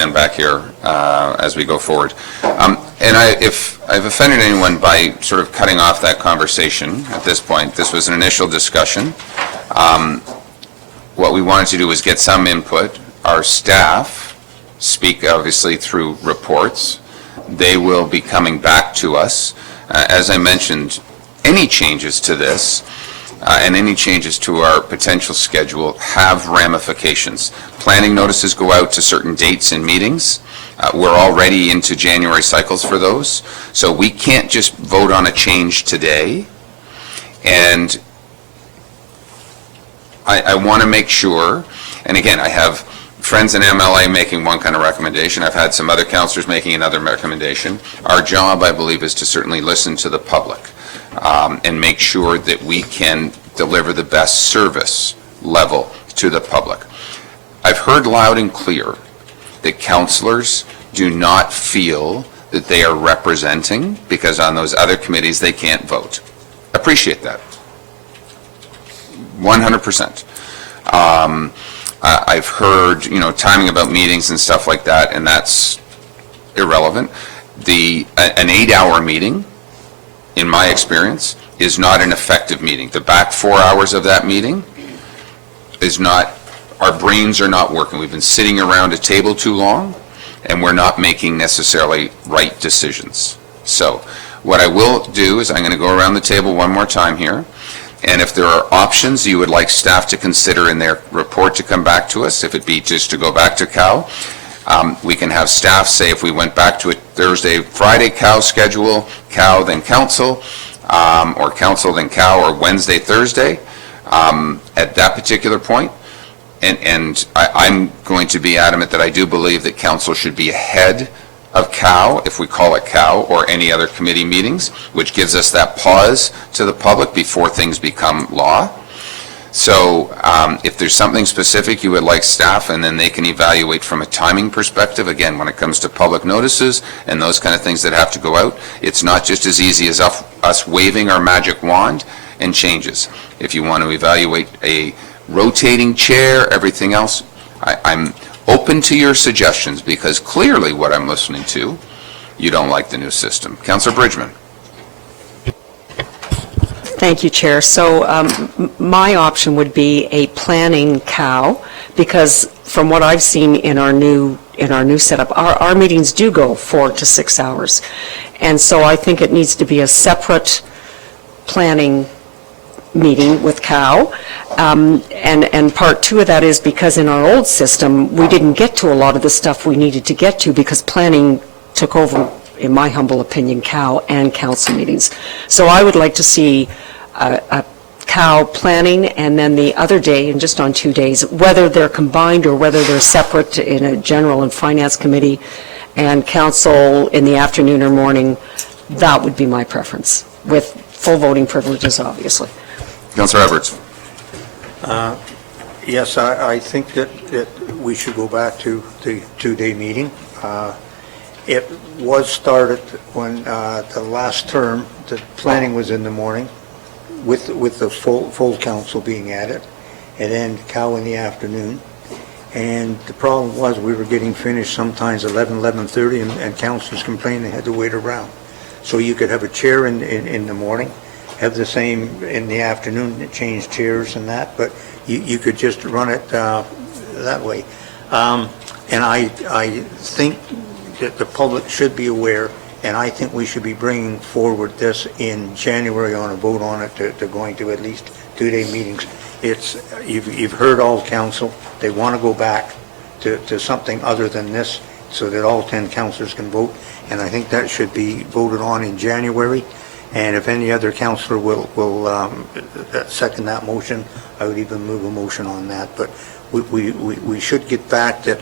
stand back here as we go forward. And if I've offended anyone by sort of cutting off that conversation at this point, this was an initial discussion. What we wanted to do was get some input. Our staff speak obviously through reports. They will be coming back to us. As I mentioned, any changes to this and any changes to our potential schedule have ramifications. Planning notices go out to certain dates and meetings. We're already into January cycles for those, so we can't just vote on a change today. And I want to make sure, and again, I have friends in MLA making one kind of recommendation. I've had some other councillors making another recommendation. Our job, I believe, is to certainly listen to the public and make sure that we can deliver the best service level to the public. I've heard loud and clear that councillors do not feel that they are representing because on those other committees they can't vote. Appreciate that. 100%. I've heard, timing about meetings and stuff like that, and that's irrelevant. An 8-hour meeting, in my experience, is not an effective meeting. The back 4 hours of that meeting is not, our brains are not working. We've been sitting around a table too long, and we're not making necessarily right decisions. So what I will do is I'm going to go around the table one more time here. And if there are options you would like staff to consider in their report to come back to us, if it be just to go back to COW, we can have staff say if we went back to a Thursday, Friday COW schedule, COW then council, or council then COW, or Wednesday, Thursday, at that particular point. And I'm going to be adamant that I do believe that council should be ahead of COW, if we call it COW, or any other committee meetings, which gives us that pause to the public before things become law. So if there's something specific you would like staff, and then they can evaluate from a timing perspective, again, when it comes to public notices and those kind of things that have to go out, it's not just as easy as us waving our magic wand and changes. If you want to evaluate a rotating chair, everything else, I'm open to your suggestions, because clearly what I'm listening to, you don't like the new system. Councillor Bridgman. Thank you, Chair. So my option would be a planning COW, because from what I've seen in our new setup, our meetings do go 4 to 6 hours, and so I think it needs to be a separate planning meeting with COW. And part 2 of that is because in our old system, we didn't get to a lot of the stuff we needed to get to because planning took over, in my humble opinion, COW and council meetings. So I would like to see a COW planning, and then the other day, and just on 2 days, whether they're combined or whether they're separate in a general and finance committee and council in the afternoon or morning, that would be my preference, with full voting privileges, obviously. Councillor Edwards. Yes, I think that we should go back to the 2-day meeting. It was started when the last term, the planning was in the morning with the full council being at it, and then COW in the afternoon. And the problem was we were getting finished sometimes 11:30, and councillors complained they had to wait around. So you could have a chair in the morning, have the same in the afternoon, change chairs and that, but you could just run it that way. And I think that the public should be aware, and I think we should be bringing forward this in January on a vote on it to going to at least 2-day meetings. You've heard all council. They want to go back to something other than this so that all 10 councillors can vote, and I think that should be voted on in January. And if any other councillor will second that motion, I would even move a motion on that. But we should get back that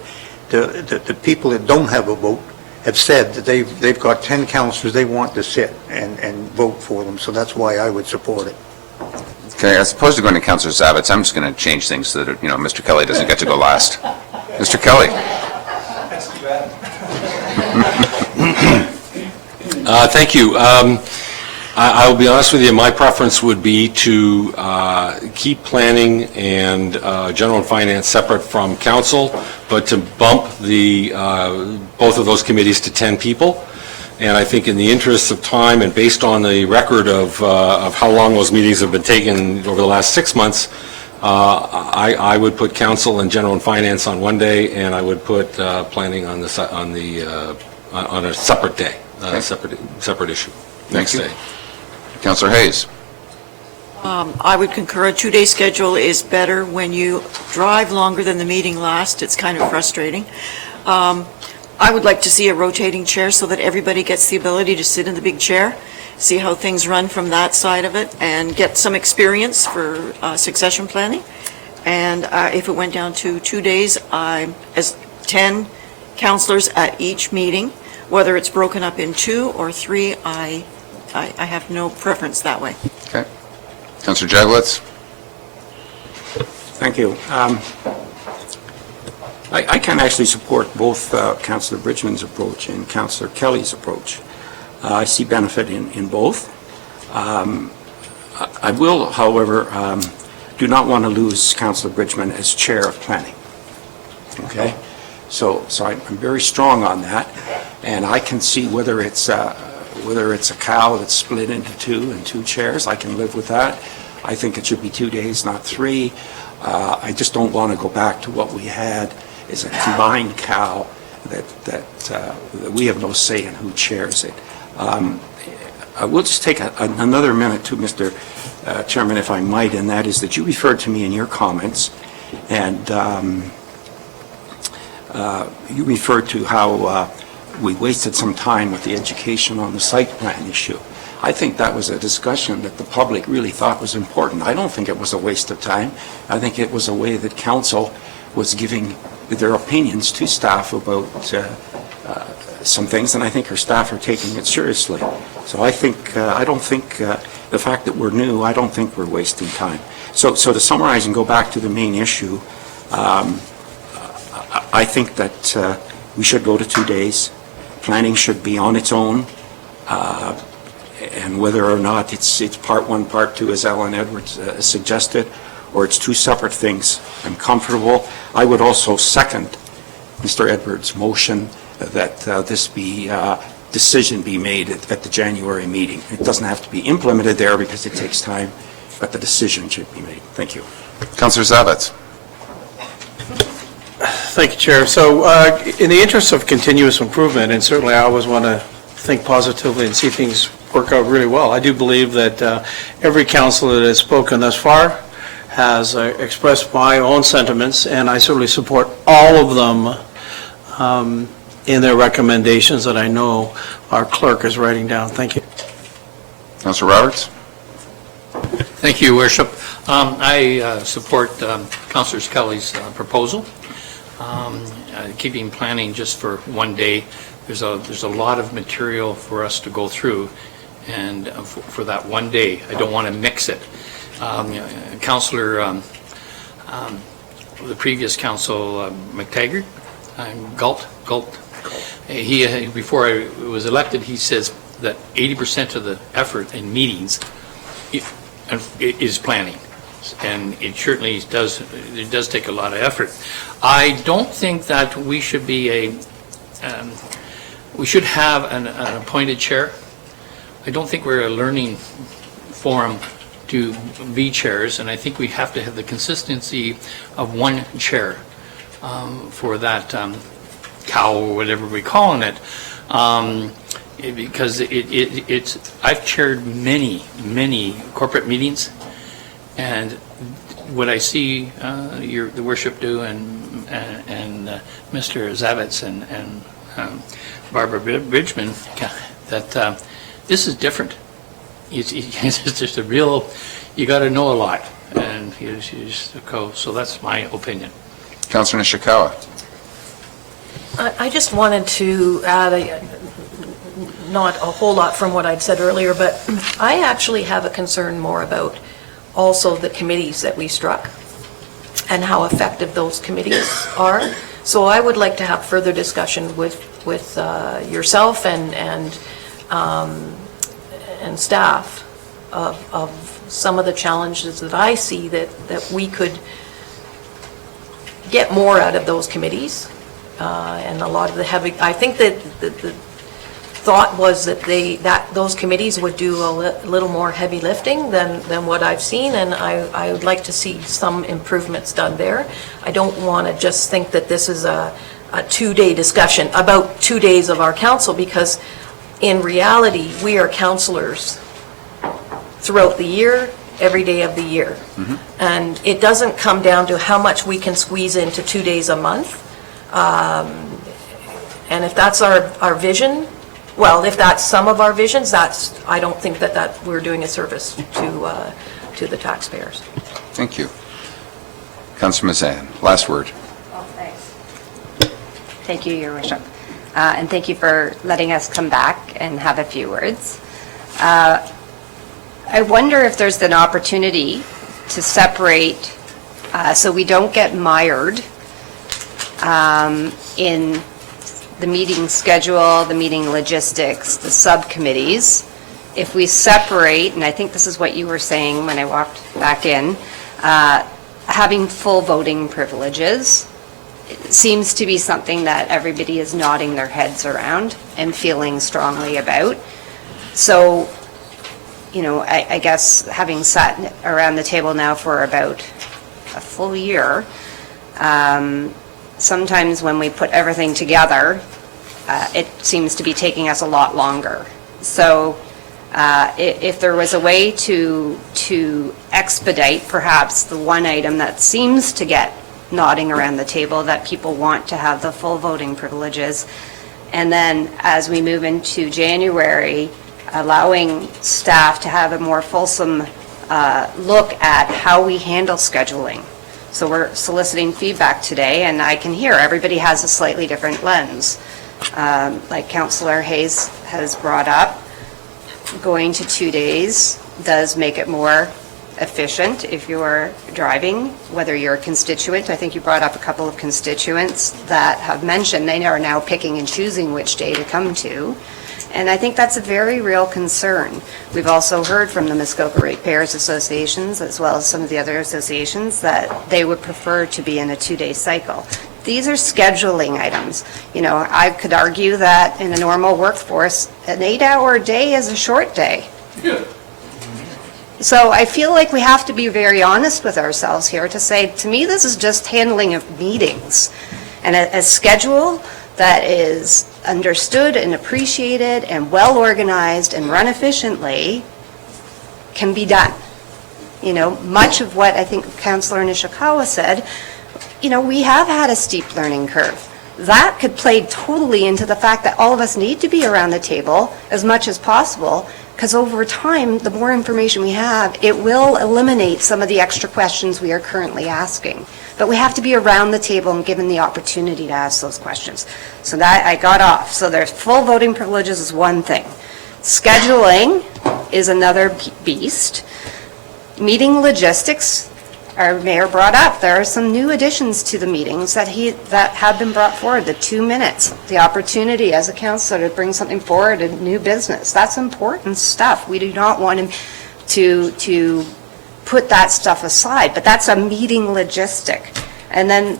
the people that don't have a vote have said that they've got 10 councillors they want to sit and vote for them. So that's why I would support it. Okay, as opposed to going to Councillor Zavitz, I'm just going to change things so that Mr. Kelly doesn't get to go last. Mr. Kelly. That's too bad. Thank you. I will be honest with you, my preference would be to keep planning and general and finance separate from council, but to bump the, both of those committees to 10 people. And I think in the interest of time and based on the record of how long those meetings have been taken over the last 6 months, I would put council and general and finance on one day, and I would put planning on a separate day, separate issue. Thank you. Day. Councillor Hayes. I would concur, a 2-day schedule is better. When you drive longer than the meeting lasts, it's kind of frustrating. I would like to see a rotating chair so that everybody gets the ability to sit in the big chair, see how things run from that side of it, and get some experience for succession planning. And if it went down to 2 days, as 10 councillors at each meeting, whether it's broken up in 2 or 3, I have no preference that way. Okay. Councillor Jaglitz. Thank you. I can actually support both Councillor Bridgman's approach and Councillor Kelly's approach. I see benefit in both. I will, however, do not want to lose Councillor Bridgman as chair of planning. Okay? So I'm very strong on that, and I can see whether it's a cow that's split into 2 and 2 chairs. I can live with that. I think it should be 2 days, not 3. I just don't want to go back to what we had as a combined cow that we have no say in who chairs it. I will just take another minute to Mr. Chairman, if I might, and that is that you referred to me in your comments, and you referred to how we wasted some time with the education on the site plan issue. I think that was a discussion that the public really thought was important. I don't think it was a waste of time. I think it was a way that council was giving their opinions to staff about some things, and I think our staff are taking it seriously. So I think, I don't think the fact that we're new, I don't think we're wasting time. So to summarize and go back to the main issue, I think that we should go to 2 days. Planning should be on its own, and whether or not it's part 1, part 2, as Alan Edwards suggested, or it's 2 separate things, I'm comfortable. I would also second Mr. Edwards' motion that this decision be made at the January meeting. It doesn't have to be implemented there because it takes time, but the decision should be made. Thank you. Councillor Zavitz. Thank you, Chair. So in the interest of continuous improvement, and certainly I always want to think positively and see things work out really well, I do believe that every councillor that has spoken thus far has expressed my own sentiments, and I certainly support all of them in their recommendations that I know our clerk is writing down. Thank you. Councillor Roberts. Thank you, Worship. I support Councillor Kelly's proposal. Keeping planning just for 1 day, there's a lot of material for us to go through, and for that 1 day, I don't want to mix it. Councillor, the previous council, McTaggart, Galt, he before I was elected, he says that 80% of the effort in meetings is planning, and it certainly does. It does take a lot of effort. I don't think that we should be we should have an appointed chair. I don't think we're a learning forum to be chairs, and I think we have to have the consistency of 1 chair for that cow or whatever we're calling it, because it's I've chaired many corporate meetings, and what I see the worship do and Mr. Zavitz and Barbara Bridgman, that this is different. It's just a real, you got to know a lot, and you just go. So that's my opinion. Councillor Nishikawa. I just wanted to add not a whole lot from what I'd said earlier, but I actually have a concern more about also the committees that we struck and how effective those committees are. So I would like to have further discussion with yourself and staff of some of the challenges that I see that we could get more out of those committees. And a lot of the heavy, I think that the thought was that those committees would do a little more heavy lifting than what I've seen, and I would like to see some improvements done there. I don't want to just think that this is a 2-day discussion about 2 days of our council, because in reality, we are councillors throughout the year, every day of the year. And it doesn't come down to how much we can squeeze into 2 days a month. And if that's our vision, well, if that's some of our visions, I don't think that we're doing a service to the taxpayers. Thank you. Councillor Mazan, last word. Oh, thanks. Thank you, Your Worship. And thank you for letting us come back and have a few words. I wonder if there's an opportunity to separate, so we don't get mired in the meeting schedule, the meeting logistics, the subcommittees. If we separate, and I think this is what you were saying when I walked back in, having full voting privileges seems to be something that everybody is nodding their heads around and feeling strongly about. So, you know, I guess having sat around the table now for about a full year, sometimes when we put everything together, it seems to be taking us a lot longer. So if there was a way to expedite perhaps the one item that seems to get nodding around the table, that people want to have the full voting privileges, and then as we move into January, allowing staff to have a more fulsome look at how we handle scheduling. So we're soliciting feedback today, and I can hear everybody has a slightly different lens. Like Councillor Hayes has brought up, going to 2 days does make it more efficient if you're driving, whether you're a constituent. I think you brought up a couple of constituents that have mentioned they are now picking and choosing which day to come to. And I think that's a very real concern. We've also heard from the Muskoka Ratepayers Associations, as well as some of the other associations, that they would prefer to be in a 2-day cycle. These are scheduling items. You know, I could argue that in a normal workforce, an 8-hour day is a short day. Yeah. So I feel like we have to be very honest with ourselves here to say, to me, this is just handling of meetings. And a schedule that is understood and appreciated and well-organized and run efficiently can be done. You know, much of what I think Councillor Nishikawa said, you know, we have had a steep learning curve. That could play totally into the fact that all of us need to be around the table as much as possible, because over time, the more information we have, it will eliminate some of the extra questions we are currently asking. But we have to be around the table and given the opportunity to ask those questions. So that I got off. So there's full voting privileges is one thing. Scheduling is another beast. Meeting logistics, our mayor brought up, there are some new additions to the meetings that have been brought forward. The 2 minutes, the opportunity as a councillor to bring something forward, a new business. That's important stuff. We do not want him to put that stuff aside, but that's a meeting logistic. And then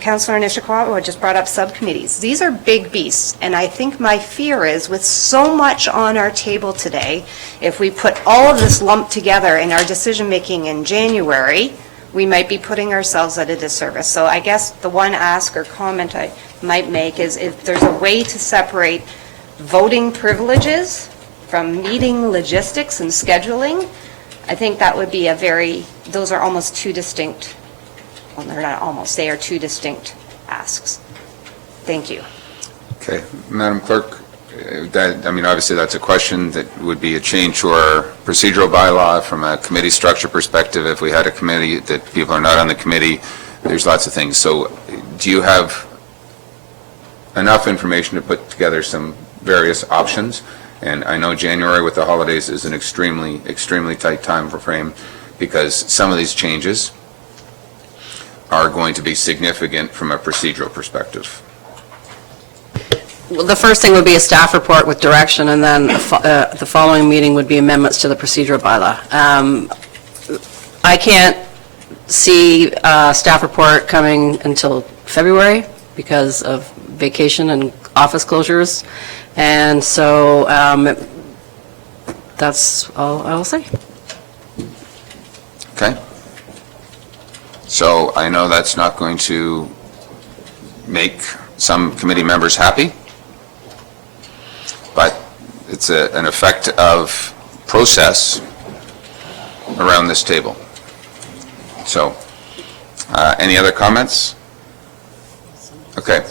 Councillor Nishikawa just brought up subcommittees. These are big beasts, and I think my fear is with so much on our table today, if we put all of this lumped together in our decision-making in January, we might be putting ourselves at a disservice. So I guess the one ask or comment I might make is if there's a way to separate voting privileges from meeting logistics and scheduling, I think that would be those are almost two distinct, well, they're not almost, they are two distinct asks. Thank you. Okay, Madam Clerk, obviously that's a question that would be a change to our procedural bylaw from a committee structure perspective. If we had a committee that people are not on the committee, there's lots of things. So do you have enough information to put together some various options? And I know January with the holidays is an extremely, extremely tight time frame because some of these changes are going to be significant from a procedural perspective. The first thing would be a staff report with direction, and then the following meeting would be amendments to the procedural bylaw. I can't see a staff report coming until February because of vacation and office closures, and so that's all I'll say. Okay. So I know that's not going to make some committee members happy, but it's an effect of process around this table. So, any other comments? Okay.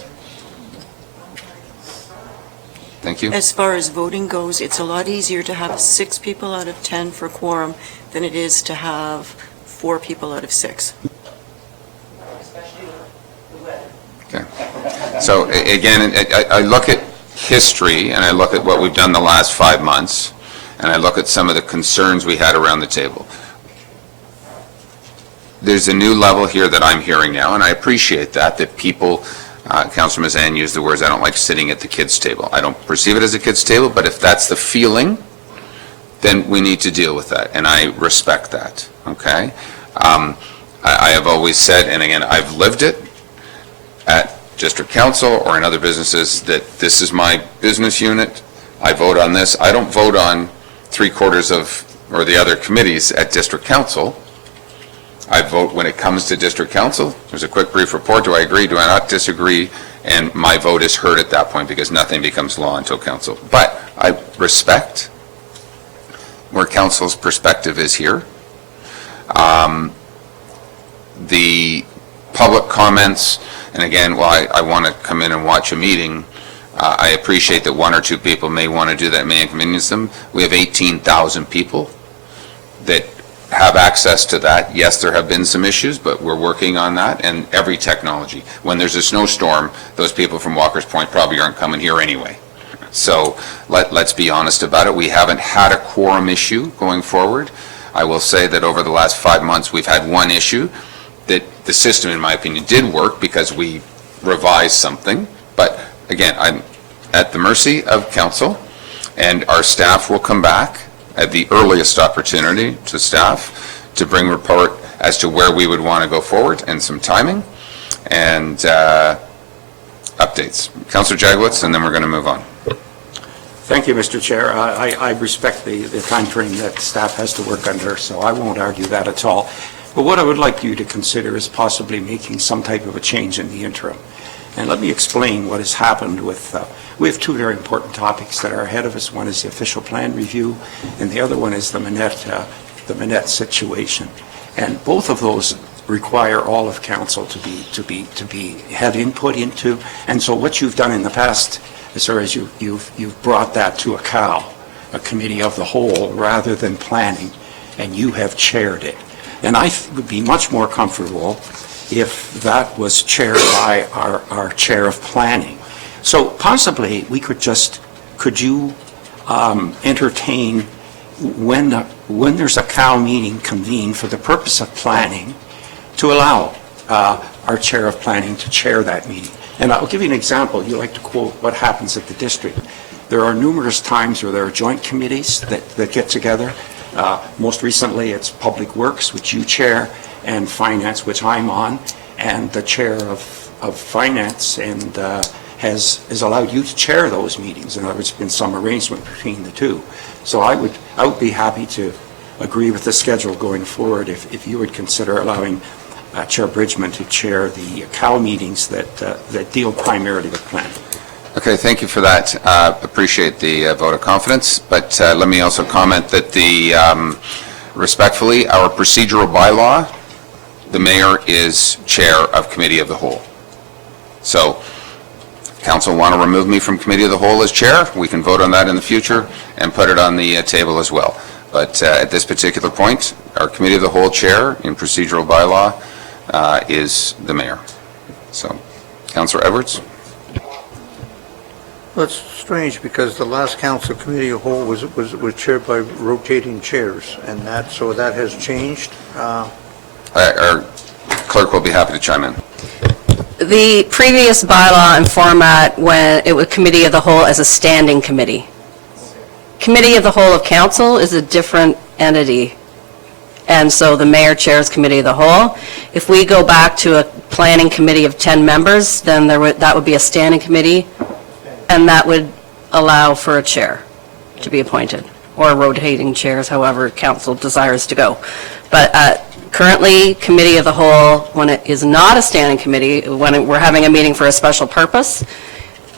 Thank you. As far as voting goes, it's a lot easier to have 6 people out of 10 for quorum than it is to have 4 people out of 6. Okay. So again, I look at history and I look at what we've done the last 5 months, and I look at some of the concerns we had around the table. There's a new level here that I'm hearing now, and I appreciate that people, Councillor Mazan used the words, I don't like sitting at the kids' table. I don't perceive it as a kids' table, but if that's the feeling, then we need to deal with that, and I respect that, okay? I have always said, and again, I've lived it at district council or in other businesses, that this is my business unit, I vote on this. I don't vote on 3/4 of, or the other committees at district council. I vote when it comes to district council. There's a quick brief report. Do I agree? Do I not disagree? And my vote is heard at that point because nothing becomes law until council. But I respect where council's perspective is here. The public comments, and again, while I want to come in and watch a meeting, I appreciate that 1 or 2 people may want to do that, may inconvenience them. We have 18,000 people that have access to that. Yes, there have been some issues, but we're working on that, and every technology. When there's a snowstorm, those people from Walker's Point probably aren't coming here anyway. So let's be honest about it. We haven't had a quorum issue going forward. I will say that over the last 5 months, we've had one issue that the system, in my opinion, did work because we revised something. But again, I'm at the mercy of council, and our staff will come back at the earliest opportunity to staff to bring report as to where we would want to go forward and some timing and updates. Councillor Jagowitz, and then we're going to move on. Thank you, Mr. Chair. I respect the time frame that staff has to work under, so I won't argue that at all. But what I would like you to consider is possibly making some type of a change in the interim. And let me explain what has happened with, we have 2 very important topics that are ahead of us. One is the official plan review, and the other one is the Minett situation. And both of those require all of council to have input into. And so what you've done in the past, sir, is you've brought that to a COW, a committee of the whole, rather than planning, and you have chaired it. And I would be much more comfortable if that was chaired by our chair of planning. So possibly we could you entertain when there's a COW meeting convened for the purpose of planning to allow our chair of planning to chair that meeting. And I'll give you an example. You like to quote what happens at the district. There are numerous times where there are joint committees that get together. Most recently, it's Public Works, which you chair, and Finance, which I'm on, and the chair of Finance and has allowed you to chair those meetings, and there's been some arrangement between the two. So I would be happy to agree with the schedule going forward if you would consider allowing Chair Bridgman to chair the COW meetings that deal primarily with planning. Okay, thank you for that. Appreciate the vote of confidence, but let me also comment that respectfully, our procedural bylaw, the mayor is chair of committee of the whole. So, council want to remove me from committee of the whole as chair? We can vote on that in the future and put it on the table as well. But at this particular point, our committee of the whole chair in procedural bylaw is the mayor. So, Councillor Edwards? Well, it's strange because the last council committee of whole was chaired by rotating chairs, and that has changed. Our clerk will be happy to chime in. The previous bylaw and format, when it was committee of the whole as a standing committee. Committee of the whole of council is a different entity, and so the mayor chairs committee of the whole. If we go back to a planning committee of 10 members, then that would be a standing committee, and that would allow for a chair to be appointed, or rotating chairs, however council desires to go. But currently, committee of the whole, when it is not a standing committee, when we're having a meeting for a special purpose,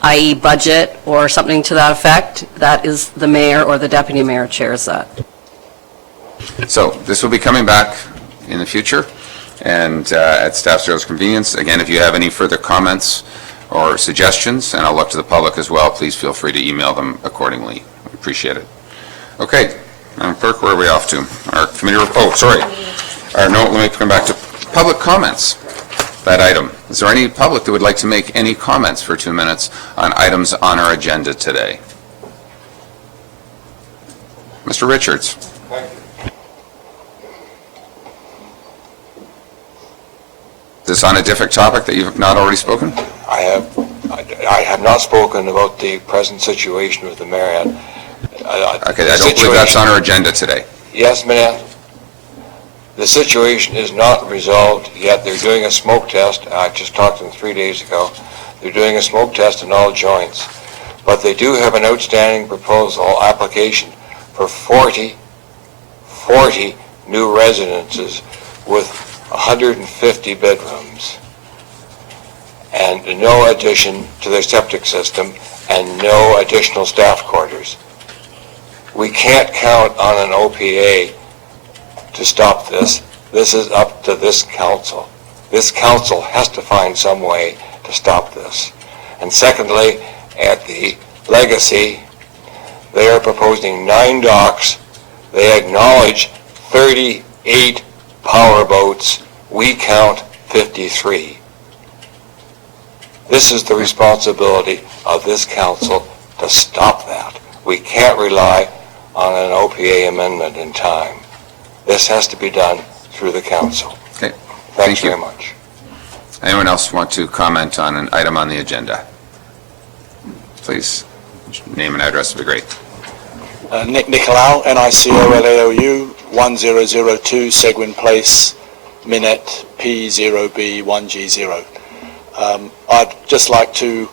i.e. budget or something to that effect, that is the mayor or the deputy mayor chairs that. So this will be coming back in the future, and at staff's earliest convenience. Again, if you have any further comments or suggestions, and I'll look to the public as well, please feel free to email them accordingly. We appreciate it. Okay, Madam Clerk, where are we off to? Our committee, no, let me come back to public comments, that item. Is there any public that would like to make any comments for 2 minutes on items on our agenda today? Mr. Richards. Is this on a different topic that you've not already spoken? I have not spoken about the present situation with the Marriott. Okay, I don't believe that's on our agenda today. Yes, Minett. The situation is not resolved yet. They're doing a smoke test. I just talked to them 3 days ago. They're doing a smoke test in all joints. But they do have an outstanding proposal application for 40 new residences with 150 bedrooms and no addition to their septic system and no additional staff quarters. We can't count on an OPA to stop this. This is up to this council. This council has to find some way to stop this. And secondly, at the Legacy, they are proposing 9 docks. They acknowledge 38 power boats. We count 53. This is the responsibility of this council to stop that. We can't rely on an OPA amendment in time. This has to be done through the council. Okay. Thanks very much. Anyone else want to comment on an item on the agenda? Please, name and address would be great. Nick Nicolau, NICOLAOU, 1002 Seguin Place, Minett, P0B1G0. I'd just like to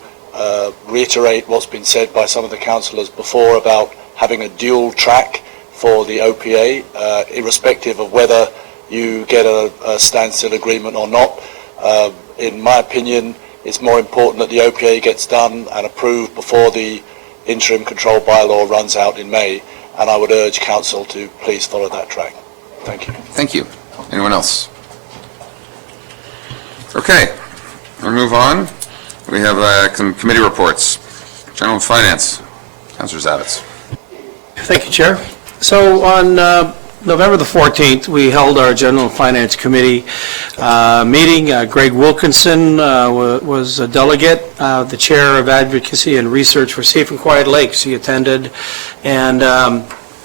reiterate what's been said by some of the councillors before about having a dual track for the OPA, irrespective of whether you get a standstill agreement or not. In my opinion, it's more important that the OPA gets done and approved before the interim control bylaw runs out in May, and I would urge council to please follow that track. Thank you. Thank you. Anyone else? Okay, we'll move on. We have some committee reports. General Finance, Councillor Zavitz. Thank you, Chair. So on November the 14th, we held our General Finance Committee meeting. Greg Wilkinson was a delegate, the Chair of Advocacy and Research for Safe and Quiet Lakes. He attended and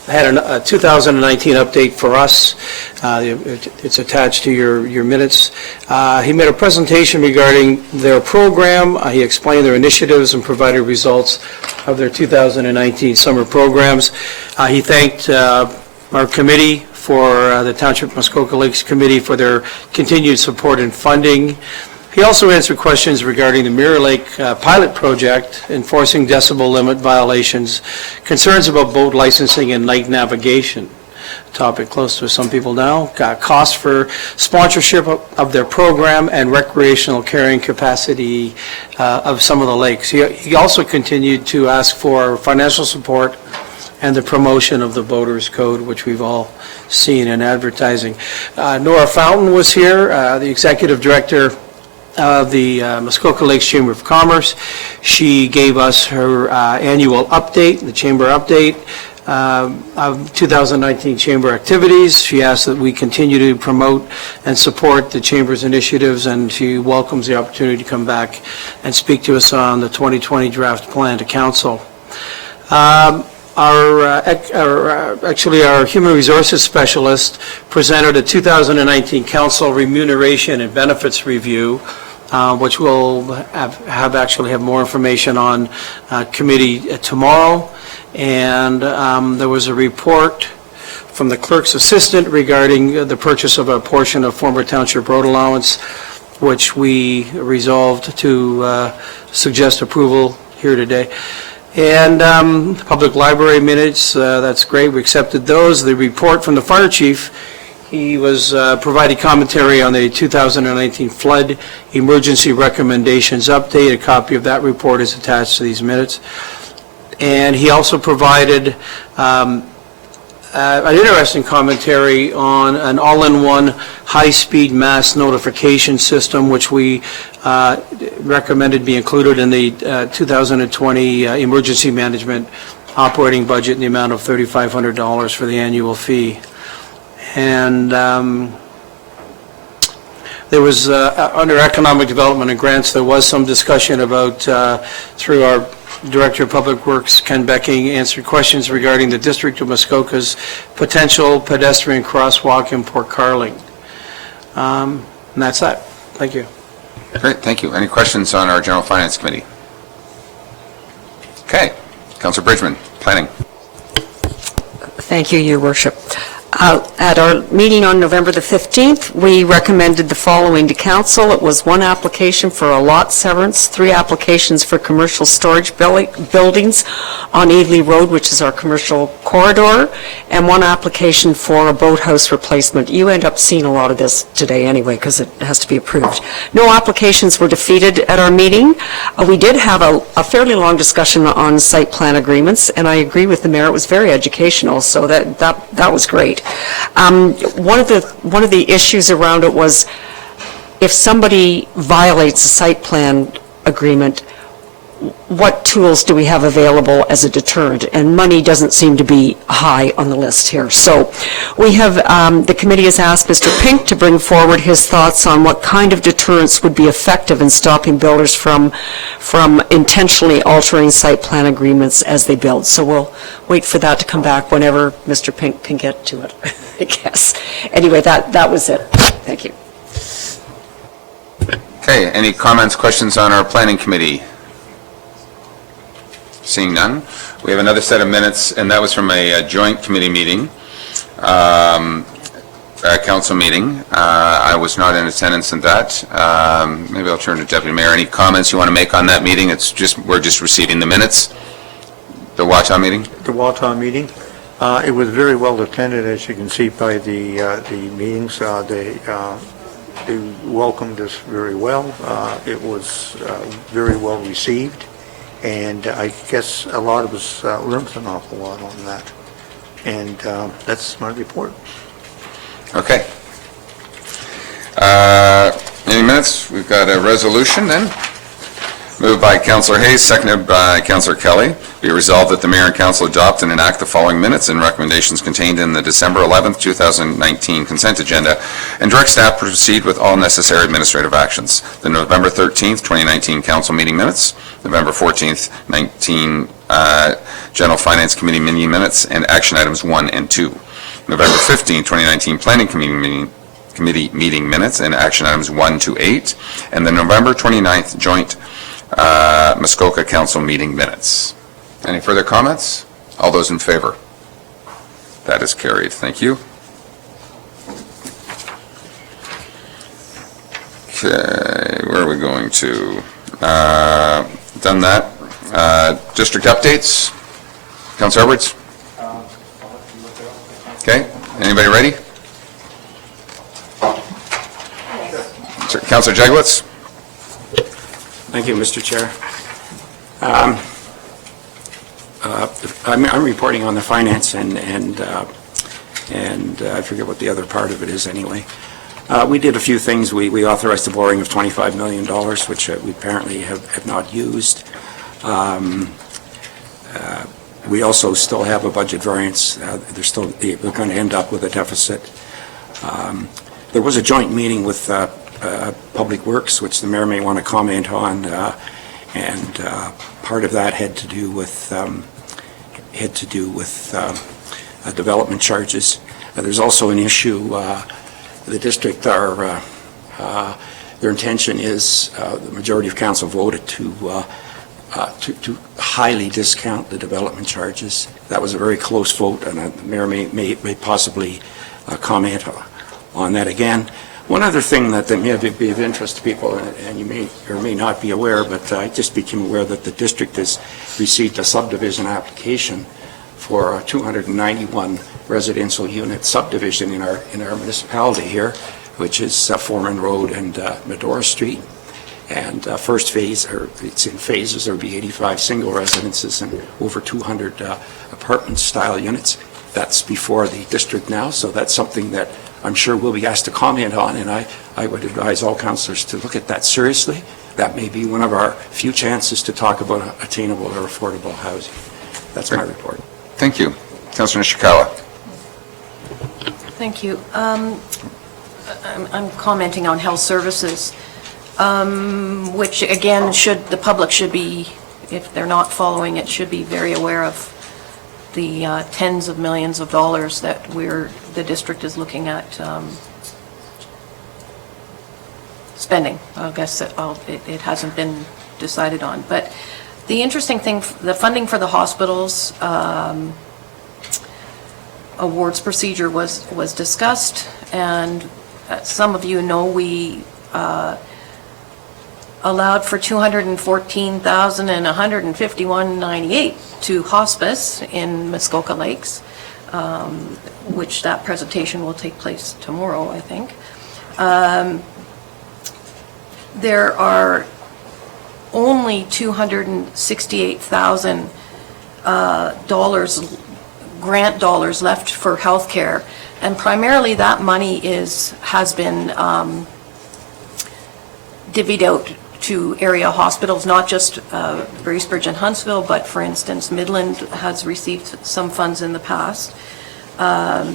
had a 2019 update for us. It's attached to your minutes. He made a presentation regarding their program. He explained their initiatives and provided results of their 2019 summer programs. He thanked our committee for the Township Muskoka Lakes Committee for their continued support and funding. He also answered questions regarding the Mirror Lake pilot project, enforcing decibel limit violations, concerns about boat licensing and night navigation, topic close to some people now, costs for sponsorship of their program, and recreational carrying capacity of some of the lakes. He also continued to ask for financial support and the promotion of the Boaters Code, which we've all seen in advertising. Nora Fountain was here, the Executive Director of the Muskoka Lakes Chamber of Commerce. She gave us her annual update, the Chamber update of 2019 Chamber activities. She asked that we continue to promote and support the Chamber's initiatives, and she welcomes the opportunity to come back and speak to us on the 2020 draft plan to Council. Our Human Resources Specialist presented a 2019 Council Remuneration and Benefits Review which we'll actually have more information on committee tomorrow. And there was a report from the clerk's assistant regarding the purchase of a portion of former township road allowance, which we resolved to suggest approval here today. And public library minutes, that's great, we accepted those. The report from the fire chief, he was providing commentary on the 2019 flood emergency recommendations update. A copy of that report is attached to these minutes. And he also provided an interesting commentary on an all-in-one high-speed mass notification system, which we recommended be included in the 2020 emergency management operating budget in the amount of $3,500 for the annual fee. And there was, under economic development and grants, there was some discussion about, through our Director of Public Works, Ken Becking, answered questions regarding the District of Muskoka's potential pedestrian crosswalk in Port Carling. And that's that. Thank you. Great, thank you. Any questions on our General Finance Committee? Okay. Councillor Bridgman, Planning. Thank you, Your Worship. At our meeting on November the 15th, we recommended the following to council. It was 1 application for a lot severance, 3 applications for commercial storage buildings on Eveleigh Road, which is our commercial corridor, and 1 application for a boathouse replacement. You end up seeing a lot of this today anyway, because it has to be approved. No applications were defeated at our meeting. We did have a fairly long discussion on site plan agreements, and I agree with the mayor. It was very educational, so that was great. One of the issues around it was if somebody violates a site plan agreement, what tools do we have available as a deterrent? And money doesn't seem to be high on the list here. So we have, the committee has asked Mr. Pink to bring forward his thoughts on what kind of deterrents would be effective in stopping builders from intentionally altering site plan agreements as they build. So we'll wait for that to come back whenever Mr. Pink can get to it, I guess. Anyway, that was it. Thank you. Okay, any comments, questions on our Planning Committee? Seeing none. We have another set of minutes, and that was from a joint committee meeting, council meeting. I was not in attendance in that. Maybe I'll turn to Deputy Mayor. Any comments you want to make on that meeting? We're just receiving the minutes. The Waton meeting? The Waton meeting. It was very well attended, as you can see by the meetings. They welcomed us very well. It was very well received. And I guess a lot of us learned an awful lot on that. And that's my report. Okay. Any minutes? We've got a resolution then. Moved by Councillor Hayes, seconded by Councillor Kelly. Be resolved that the Mayor and Council adopt and enact the following minutes and recommendations contained in the December 11th, 2019 consent agenda and direct staff to proceed with all necessary administrative actions. The November 13th, 2019 Council meeting minutes, November 14th, 19 General Finance Committee mini minutes and action items 1 and 2. November 15th, 2019 Planning Committee meeting minutes and action items 1 to 8, and the November 29th joint Muskoka Council meeting minutes. Any further comments? All those in favor? That is carried. Thank you. Okay, where are we going to? Done that. District updates. Councillor Edwards? Okay, anybody ready? Councillor Jaglitz? Thank you, Mr. Chair. I'm reporting on the finance and I forget what the other part of it is anyway. We did a few things. We authorized the borrowing of $25 million, which we apparently have not used. We also still have a budget variance. We're going to end up with a deficit. There was a joint meeting with Public Works, which the mayor may want to comment on, and part of that had to do with development charges. There's also an issue. The district are their intention is, the majority of council voted to highly discount the development charges. That was a very close vote, and the mayor may possibly comment on that again. One other thing that may be of interest to people, and you may or may not be aware, but I just became aware that the district has received a subdivision application for a 291 residential unit subdivision in our municipality here, which is Foreman Road and Medora Street. And first phase, or it's in phases, there will be 85 single residences and over 200 apartment-style units. That's before the district now, so that's something that I'm sure we'll be asked to comment on, and I would advise all councillors to look at that seriously. That may be one of our few chances to talk about attainable or affordable housing. That's my report. Thank you. Councillor Nishikawa. Thank you. I'm commenting on health services, which again, the public should be, if they're not following it, should be very aware of the tens of millions of dollars that the district is looking at spending. I guess it hasn't been decided on. But the interesting thing, the funding for the hospitals awards procedure was discussed, and some of you know we allowed for $214,000 and $151.98 to hospice in Muskoka Lakes, which that presentation will take place tomorrow, I think. There are only $268,000 grant dollars left for healthcare, and primarily that money has been divvied out to area hospitals, not just Bracebridge and Huntsville, but for instance, Midland has received some funds in the past. But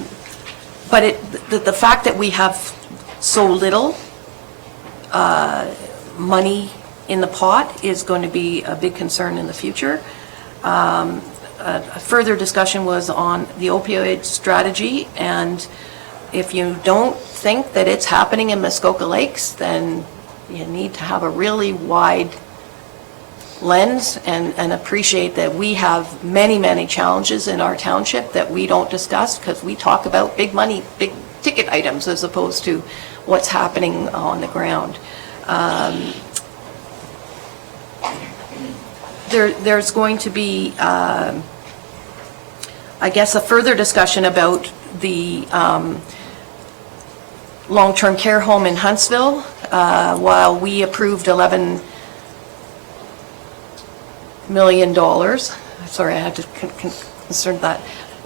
the fact that we have so little money in the pot is going to be a big concern in the future. A further discussion was on the opioid strategy, and if you don't think that it's happening in Muskoka Lakes, then you need to have a really wide lens and appreciate that we have many, many challenges in our township that we don't discuss because we talk about big money, big ticket items as opposed to what's happening on the ground. There's going to be, I guess, a further discussion about the long-term care home in Huntsville. While we approved $11 million, sorry, I had to concern that.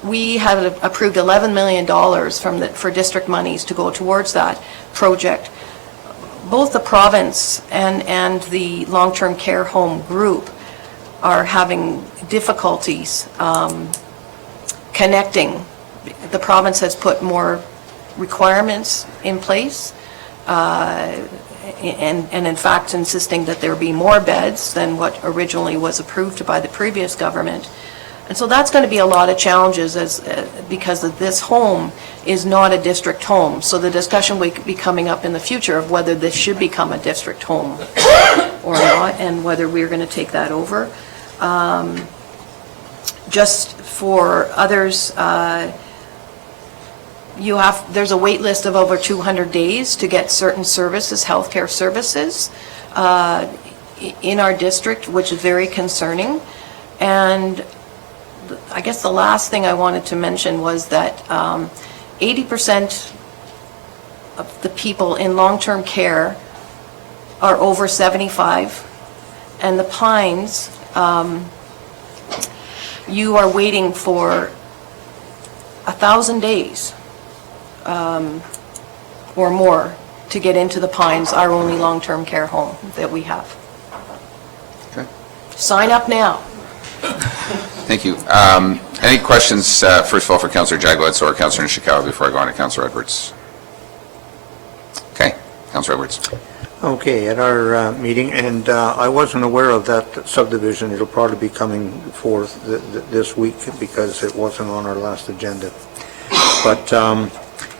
We had approved $11 million for district monies to go towards that project. Both the province and the long-term care home group are having difficulties connecting. The province has put more requirements in place, and in fact insisting that there be more beds than what originally was approved by the previous government. And so that's going to be a lot of challenges because this home is not a district home. So the discussion will be coming up in the future of whether this should become a district home or not, and whether we're going to take that over. Just for others, there's a wait list of over 200 days to get certain services, healthcare services, in our district, which is very concerning. And I guess the last thing I wanted to mention was that 80% of the people in long-term care are over 75, and the Pines, you are waiting for 1,000 days or more to get into the Pines, our only long-term care home that we have. Okay. Sign up now. Thank you. Any questions, first of all, for Councillor Jagowitz or Councillor Nishikawa before I go on to Councillor Edwards? Okay, Councillor Edwards. Okay, at our meeting, and I wasn't aware of that subdivision. It'll probably be coming forth this week because it wasn't on our last agenda. But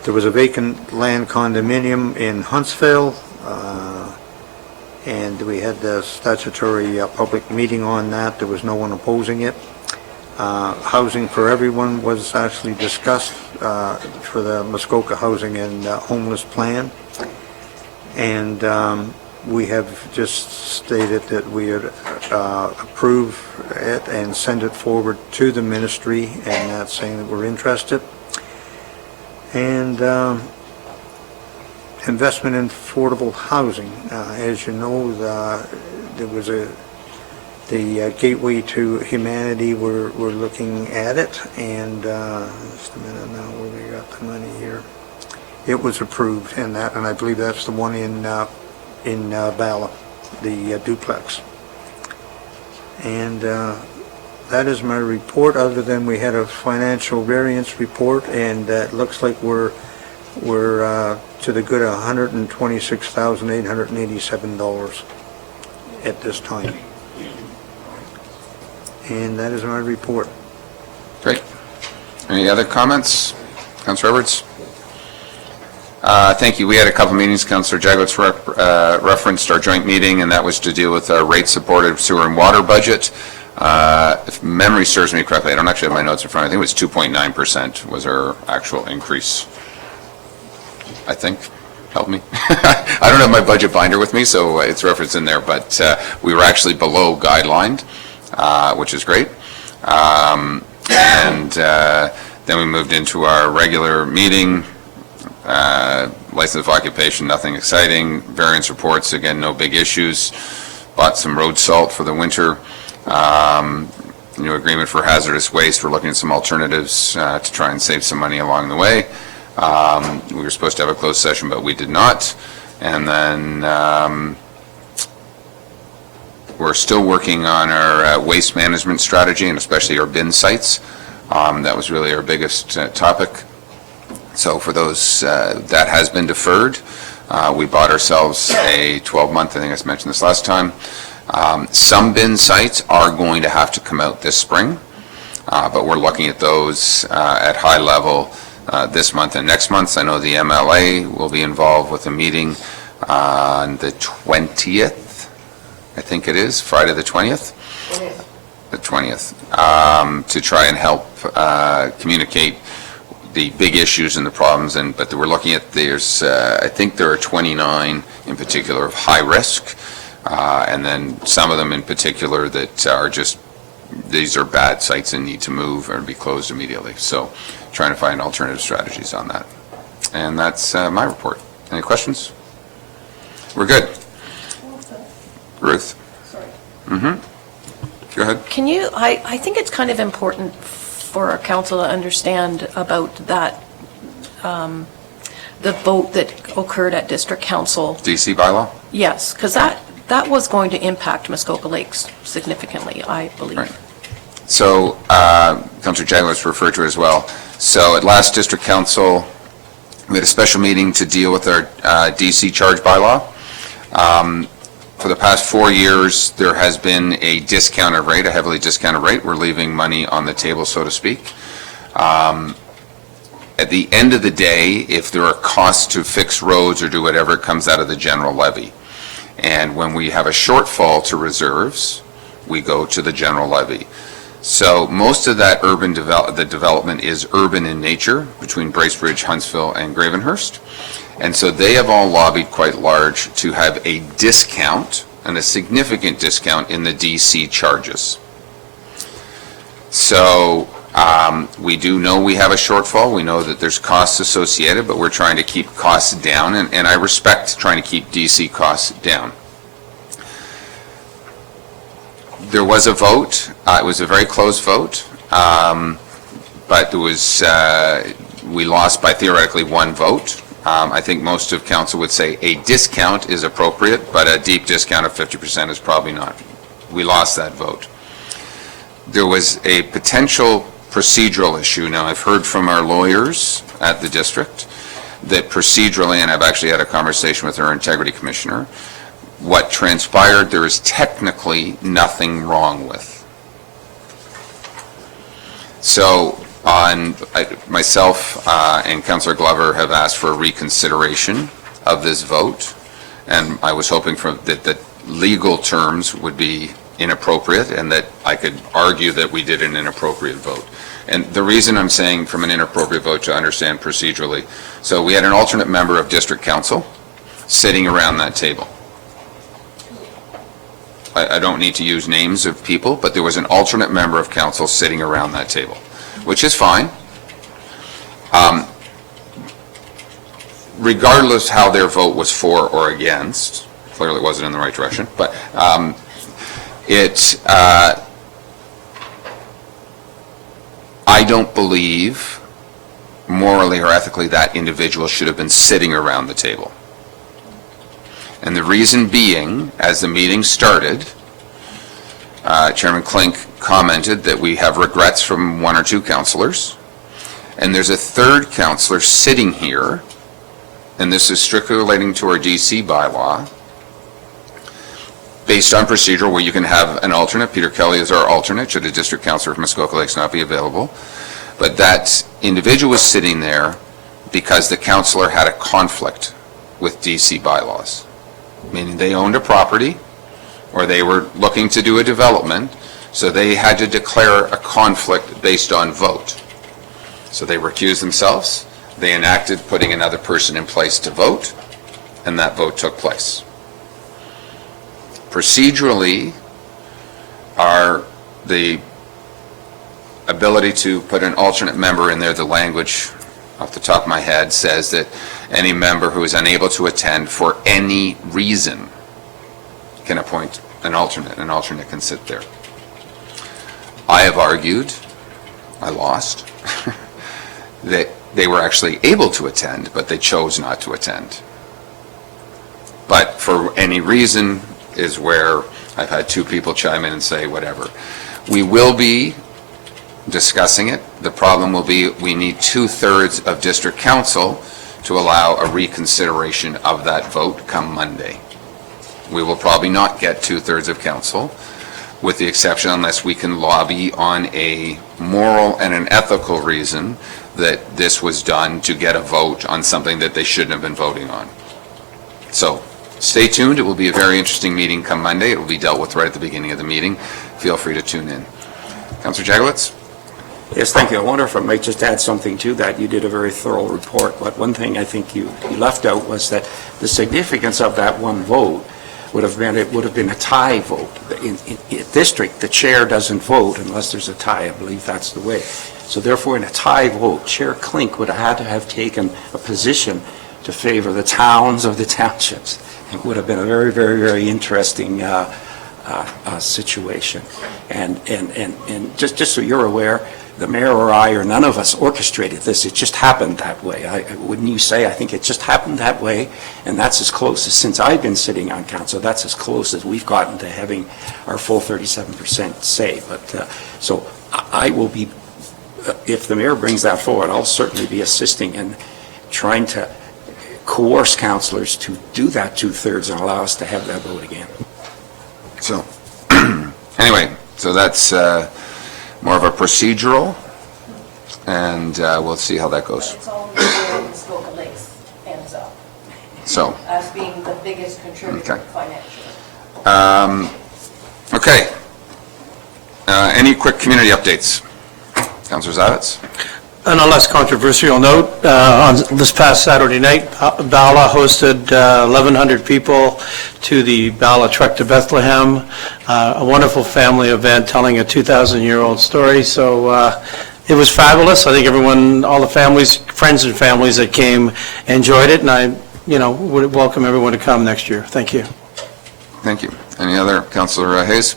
there was a vacant land condominium in Huntsville. and we had the statutory public meeting on that. There was no one opposing it. Housing for everyone was actually discussed for the Muskoka Housing and Homeless Plan. And we have just stated that we would approve it and send it forward to the ministry, and that's saying that we're interested. And investment in affordable housing. As you know, there was the Gateway to Humanity, we're looking at it, and just a minute now, where we got the money here. It was approved, and I believe that's the one in Bala, the duplex. And that is my report, other than we had a financial variance report, and it looks like we're to the good of $126,887 at this time. And that is my report. Great. Any other comments? Councillor Edwards? Thank you. We had a couple meetings. Councillor Jagowitz referenced our joint meeting, and that was to deal with our rate-supported sewer and water budget. If memory serves me correctly, I don't actually have my notes in front. I think it was 2.9% was our actual increase. I think. Help me. I don't have my budget binder with me, so it's referenced in there, but we were actually below guideline, which is great. And then we moved into our regular meeting. License of occupation, nothing exciting. Variance reports, again, no big issues. Bought some road salt for the winter. New agreement for hazardous waste. We're looking at some alternatives to try and save some money along the way. We were supposed to have a closed session, but we did not. And then we're still working on our waste management strategy, and especially our bin sites. That was really our biggest topic. So for those, that has been deferred. We bought ourselves a 12-month, I think I mentioned this last time. Some bin sites are going to have to come out this spring, but we're looking at those at high level this month and next month. I know the MLA will be involved with a meeting on the 20th, I think it is, Friday the 20th? The 20th, to try and help communicate the big issues and the problems, but we're looking at, I think there are 29 in particular of high risk, and then some of them in particular that are just, these are bad sites and need to move or be closed immediately. So trying to find alternative strategies on that. And that's my report. Any questions? We're good. Ruth? Sorry. Mm-hmm. Go ahead. Can you, I think it's kind of important for our council to understand about that, the vote that occurred at district council. DC bylaw? Yes, because that was going to impact Muskoka Lakes significantly, I believe. Right. So, Councillor Jagowitz referred to it as well. So at last district council, we had a special meeting to deal with our DC charge bylaw. For the past 4 years, there has been a discounted rate, a heavily discounted rate. We're leaving money on the table, so to speak. At the end of the day, if there are costs to fix roads or do whatever, it comes out of the general levy. And when we have a shortfall to reserves, we go to the general levy. So most of that the development is urban in nature between Bracebridge, Huntsville, and Gravenhurst. And so they have all lobbied quite large to have a discount, and a significant discount in the DC charges. So we do know we have a shortfall. We know that there's costs associated, but we're trying to keep costs down, and I respect trying to keep DC costs down. There was a vote. It was a very close vote, but there was we lost by theoretically one vote. I think most of council would say a discount is appropriate, but a deep discount of 50% is probably not. We lost that vote. There was a potential procedural issue. Now, I've heard from our lawyers at the district that procedurally, and I've actually had a conversation with our integrity commissioner, what transpired there is technically nothing wrong with. So myself and Councillor Glover have asked for a reconsideration of this vote, and I was hoping that legal terms would be inappropriate, and that I could argue that we did an inappropriate vote. And the reason I'm saying from an inappropriate vote to understand procedurally, so we had an alternate member of district council sitting around that table. I don't need to use names of people, but there was an alternate member of council sitting around that table, which is fine. Regardless how their vote was for or against, clearly it wasn't in the right direction, but I don't believe morally or ethically that individual should have been sitting around the table. And the reason being, as the meeting started, Chairman Klink commented that we have regrets from one or two councilors, and there's a third councilor sitting here, and this is strictly relating to our DC bylaw, based on procedure where you can have an alternate. Peter Kelly is our alternate, should a district councilor from Muskoka Lakes not be available. But that individual was sitting there because the councilor had a conflict with DC bylaws, meaning they owned a property or they were looking to do a development, so they had to declare a conflict based on vote. So they recused themselves, they enacted putting another person in place to vote, and that vote took place. Procedurally, the ability to put an alternate member in there, the language off the top of my head says that any member who is unable to attend for any reason can appoint an alternate. An alternate can sit there. I have argued, I lost, that they were actually able to attend, but they chose not to attend. But for any reason is where I've had two people chime in and say whatever. We will be discussing it. The problem will be we need 2/3 of district council to allow a reconsideration of that vote come Monday. We will probably not get 2/3 of council, with the exception unless we can lobby on a moral and an ethical reason that this was done to get a vote on something that they shouldn't have been voting on. So stay tuned. It will be a very interesting meeting come Monday. It will be dealt with right at the beginning of the meeting. Feel free to tune in. Councillor Jagowitz? Yes, thank you. I wonder if I might just add something to that. You did a very thorough report, but one thing I think you left out was that the significance of that one vote would have been a tie vote. In district, the chair doesn't vote unless there's a tie. I believe that's the way. So therefore, in a tie vote, Chair Klink would have had to have taken a position to favor the towns of the townships. It would have been a very, very, very interesting situation. And just so you're aware, the mayor or I or none of us orchestrated this. It just happened that way. Wouldn't you say? I think it just happened that way, and that's as close as, since I've been sitting on council, that's as close as we've gotten to having our full 37% say. But so I will be, if the mayor brings that forward, I'll certainly be assisting in trying to coerce councillors to do that 2/3 and allow us to have that vote again. So, anyway, so that's more of a procedural, and we'll see how that goes. It's all where Muskoka Lakes ends up, So, as being the biggest contributor Okay. financially. okay. Any quick community updates? Councillor Zavitz? On a less controversial note, on this past Saturday night, Bala hosted 1,100 people to the Bala Trek to Bethlehem, a wonderful family event telling a 2,000-year-old story. So it was fabulous. I think everyone, all the families, friends and families that came enjoyed it, and I, would welcome everyone to come next year. Thank you. Thank you. Any other? Councillor Hayes?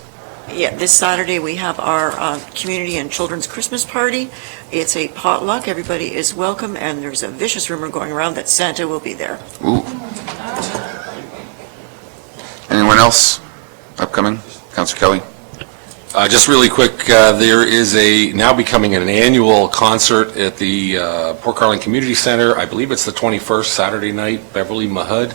Yeah, this Saturday, we have our community and children's Christmas party. It's a potluck. Everybody is welcome, and there's a vicious rumor going around that Santa will be there. Ooh. Anyone else upcoming? Councillor Kelly? Just really quick, there is now becoming an annual concert at the Port Carling Community Center. I believe it's the 21st, Saturday night, Beverly Mahud.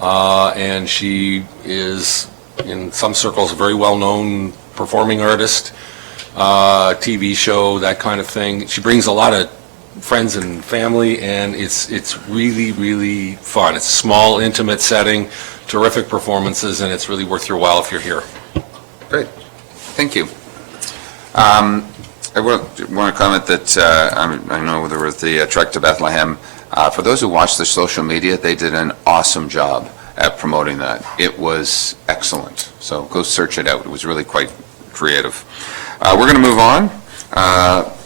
And she is, in some circles, a very well-known performing artist, TV show, that kind of thing. She brings a lot of friends and family, and it's really, really fun. It's a small, intimate setting, terrific performances, and it's really worth your while if you're here. Great, thank you. I want to comment that I know there was the trek to Bethlehem. For those who watched the social media, they did an awesome job at promoting that. It was excellent, so go search it out. It was really quite creative. We're going to move on.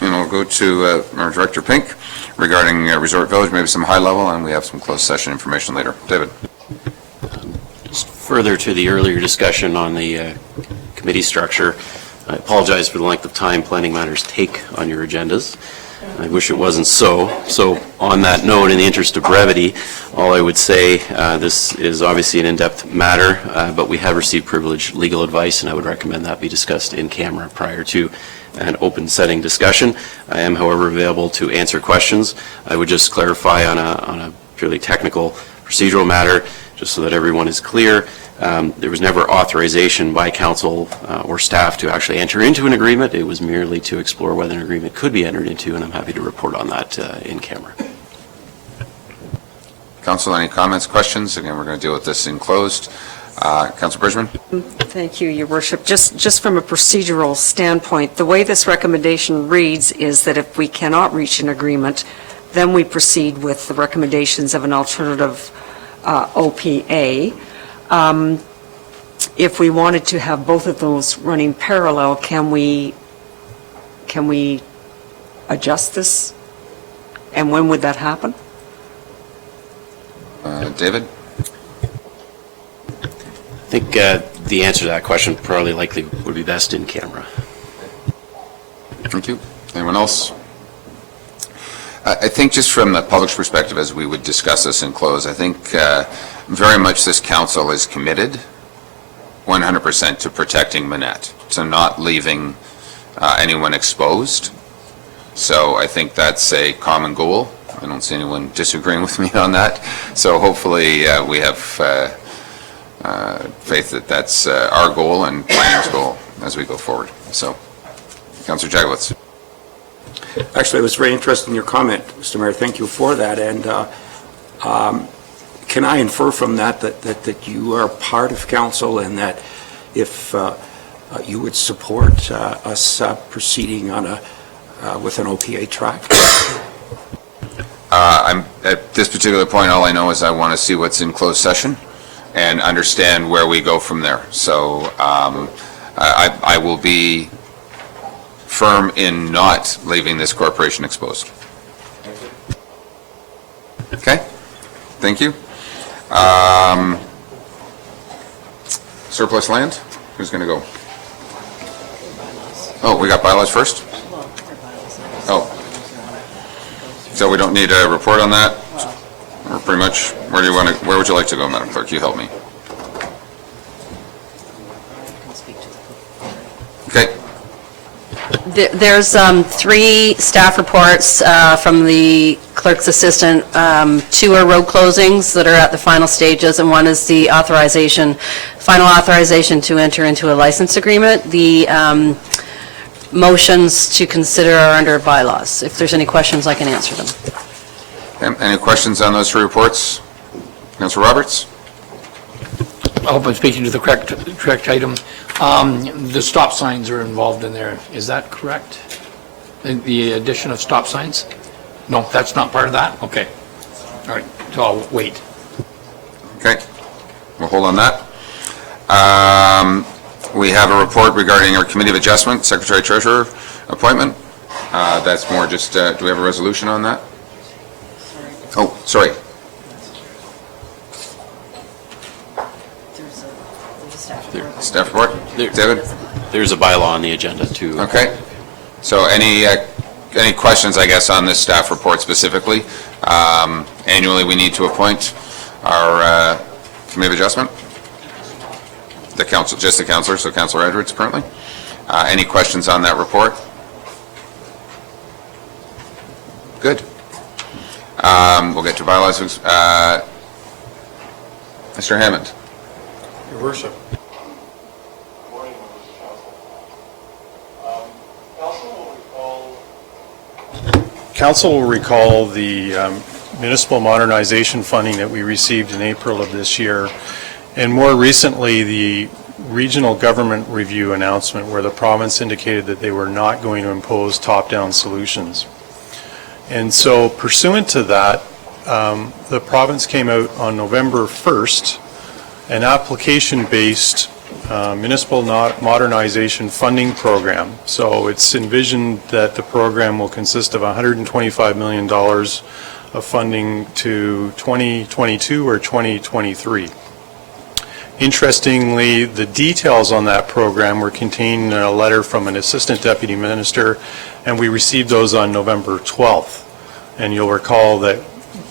We'll go to our Director Pink regarding Resort Village, maybe some high level, and we have some closed session information later. David. Just further to the earlier discussion on the committee structure, I apologize for the length of time planning matters take on your agendas. I wish it wasn't so. So on that note, in the interest of brevity, all I would say, this is obviously an in-depth matter, but we have received privileged legal advice, and I would recommend that be discussed in camera prior to an open setting discussion. I am, however, available to answer questions. I would just clarify on a purely technical procedural matter, just so that everyone is clear. There was never authorization by council or staff to actually enter into an agreement. It was merely to explore whether an agreement could be entered into, and I'm happy to report on that in camera. Council, any comments, questions? Again, we're going to deal with this in closed. Councilor Bridgman? Thank you, Your Worship. Just from a procedural standpoint, the way this recommendation reads is that if we cannot reach an agreement, then we proceed with the recommendations of an alternative OPA. If we wanted to have both of those running parallel, can we adjust this? And when would that happen? David? I think the answer to that question probably likely would be best in camera. Thank you. Anyone else? I think just from the public's perspective, as we would discuss this in close, I think very much this council is committed 100% to protecting Minett, to not leaving anyone exposed. So I think that's a common goal. I don't see anyone disagreeing with me on that. So hopefully we have faith that that's our goal and planning's goal as we go forward. So, Councillor Jagowitz. Actually, it was very interesting, your comment, Mr. Mayor. Thank you for that. And can I infer from that you are part of council, and that if you would support us proceeding on with an OPA track? I'm at this particular point, all I know is I want to see what's in closed session and understand where we go from there. So I will be firm in not leaving this corporation exposed. Okay, thank you. Surplus land, who's going to go? Oh, we got bylaws first? Oh. So we don't need a report on that? Or pretty much, where would you like to go, Madam Clerk? You help me. Okay. There's 3 staff reports from the clerk's assistant. 2 are road closings that are at the final stages, and 1 is the final authorization to enter into a license agreement. The motions to consider are under bylaws. If there's any questions, I can answer them. Okay. Any questions on those 3 reports? Councilor Roberts? I hope I'm speaking to the correct item. The stop signs are involved in there. Is that correct? The addition of stop signs? No, that's not part of that? Okay. All right, so I'll wait. Okay. We'll hold on that. We have a report regarding our Committee of Adjustment, Secretary-Treasurer appointment. That's more just, do we have a resolution on that? Oh, sorry. Staff report? David? There's a bylaw on the agenda too. Okay. So any questions, I guess, on this staff report specifically? Annually, we need to appoint our Committee of Adjustment? The council, just the councillor, so Councillor Edwards currently. Any questions on that report? Good. We'll get to bylaws. Mr. Hammond. Your Worship. Council will recall the municipal modernization funding that we received in April of this year, and more recently, the regional government review announcement where the province indicated that they were not going to impose top-down solutions. And so pursuant to that, the province came out on November 1st, an application-based municipal modernization funding program. So it's envisioned that the program will consist of $125 million of funding to 2022 or 2023. Interestingly, the details on that program were contained in a letter from an assistant deputy minister, and we received those on November 12th. And you'll recall that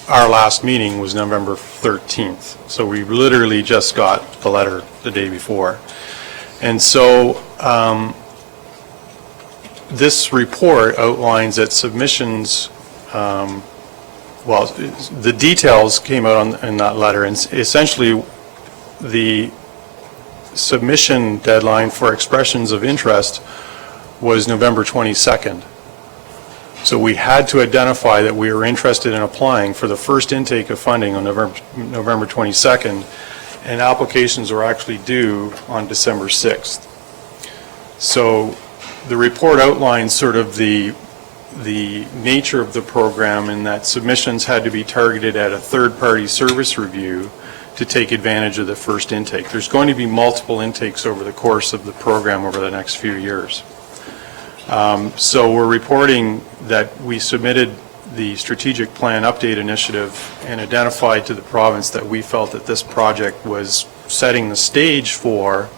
our last meeting was November 13th. So we literally just got the letter the day before. And so this report outlines that submissions, the details came out in that letter, and essentially the submission deadline for expressions of interest was November 22nd. So we had to identify that we were interested in applying for the first intake of funding on November 22nd, and applications were actually due on December 6th. So the report outlines sort of the nature of the program, in that submissions had to be targeted at a third-party service review to take advantage of the first intake. There's going to be multiple intakes over the course of the program over the next few years. So we're reporting that we submitted the strategic plan update initiative and identified to the province that we felt that this project was setting the stage for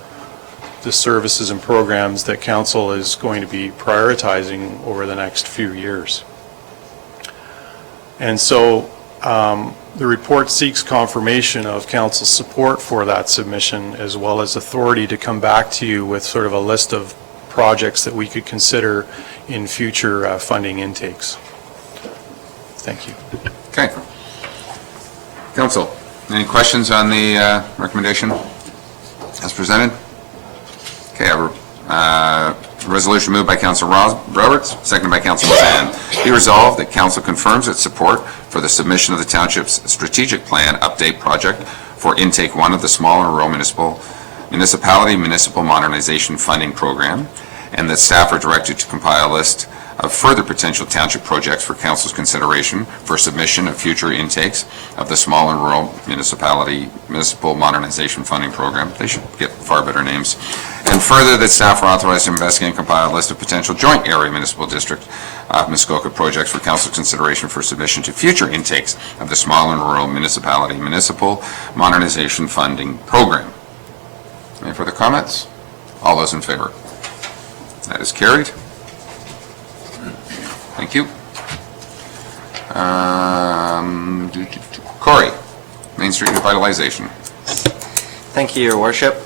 the services and programs that council is going to be prioritizing over the next few years. And so the report seeks confirmation of council's support for that submission, as well as authority to come back to you with sort of a list of projects that we could consider in future funding intakes. Thank you. Okay. Council, any questions on the recommendation as presented? Okay, a resolution moved by Councillor Roberts, seconded by Councillor Mazan. Be resolved that council confirms its support for the submission of the township's strategic plan update project for intake 1 of the small and rural municipality municipal modernization funding program, and that staff are directed to compile a list of further potential township projects for council's consideration for submission of future intakes of the small and rural municipal modernization funding program. They should get far better names. And further, that staff are authorized to investigate and compile a list of potential joint area municipal district Muskoka projects for council consideration for submission to future intakes of the small and rural municipality municipal modernization funding program. Any further comments? All those in favor? That is carried. Thank you. Corey, Main Street Revitalization. Thank you, Your Worship.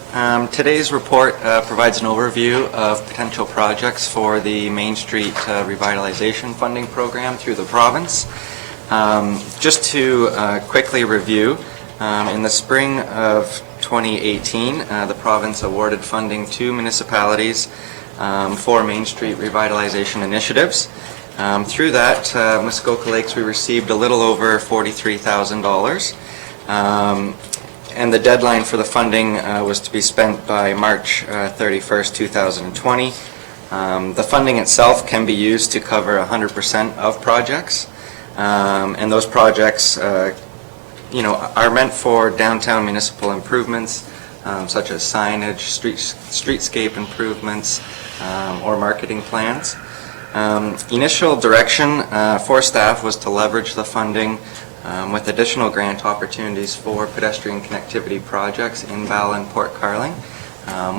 Today's report provides an overview of potential projects for the Main Street Revitalization Funding Program through the province. Just to quickly review, in the spring of 2018, the province awarded funding to municipalities for Main Street revitalization initiatives. Through that, Muskoka Lakes, we received a little over $43,000. And the deadline for the funding was to be spent by March 31st, 2020. The funding itself can be used to cover 100% of projects. And those projects, are meant for downtown municipal improvements, such as signage, streetscape improvements, or marketing plans. Initial direction for staff was to leverage the funding with additional grant opportunities for pedestrian connectivity projects in Bala and Port Carling,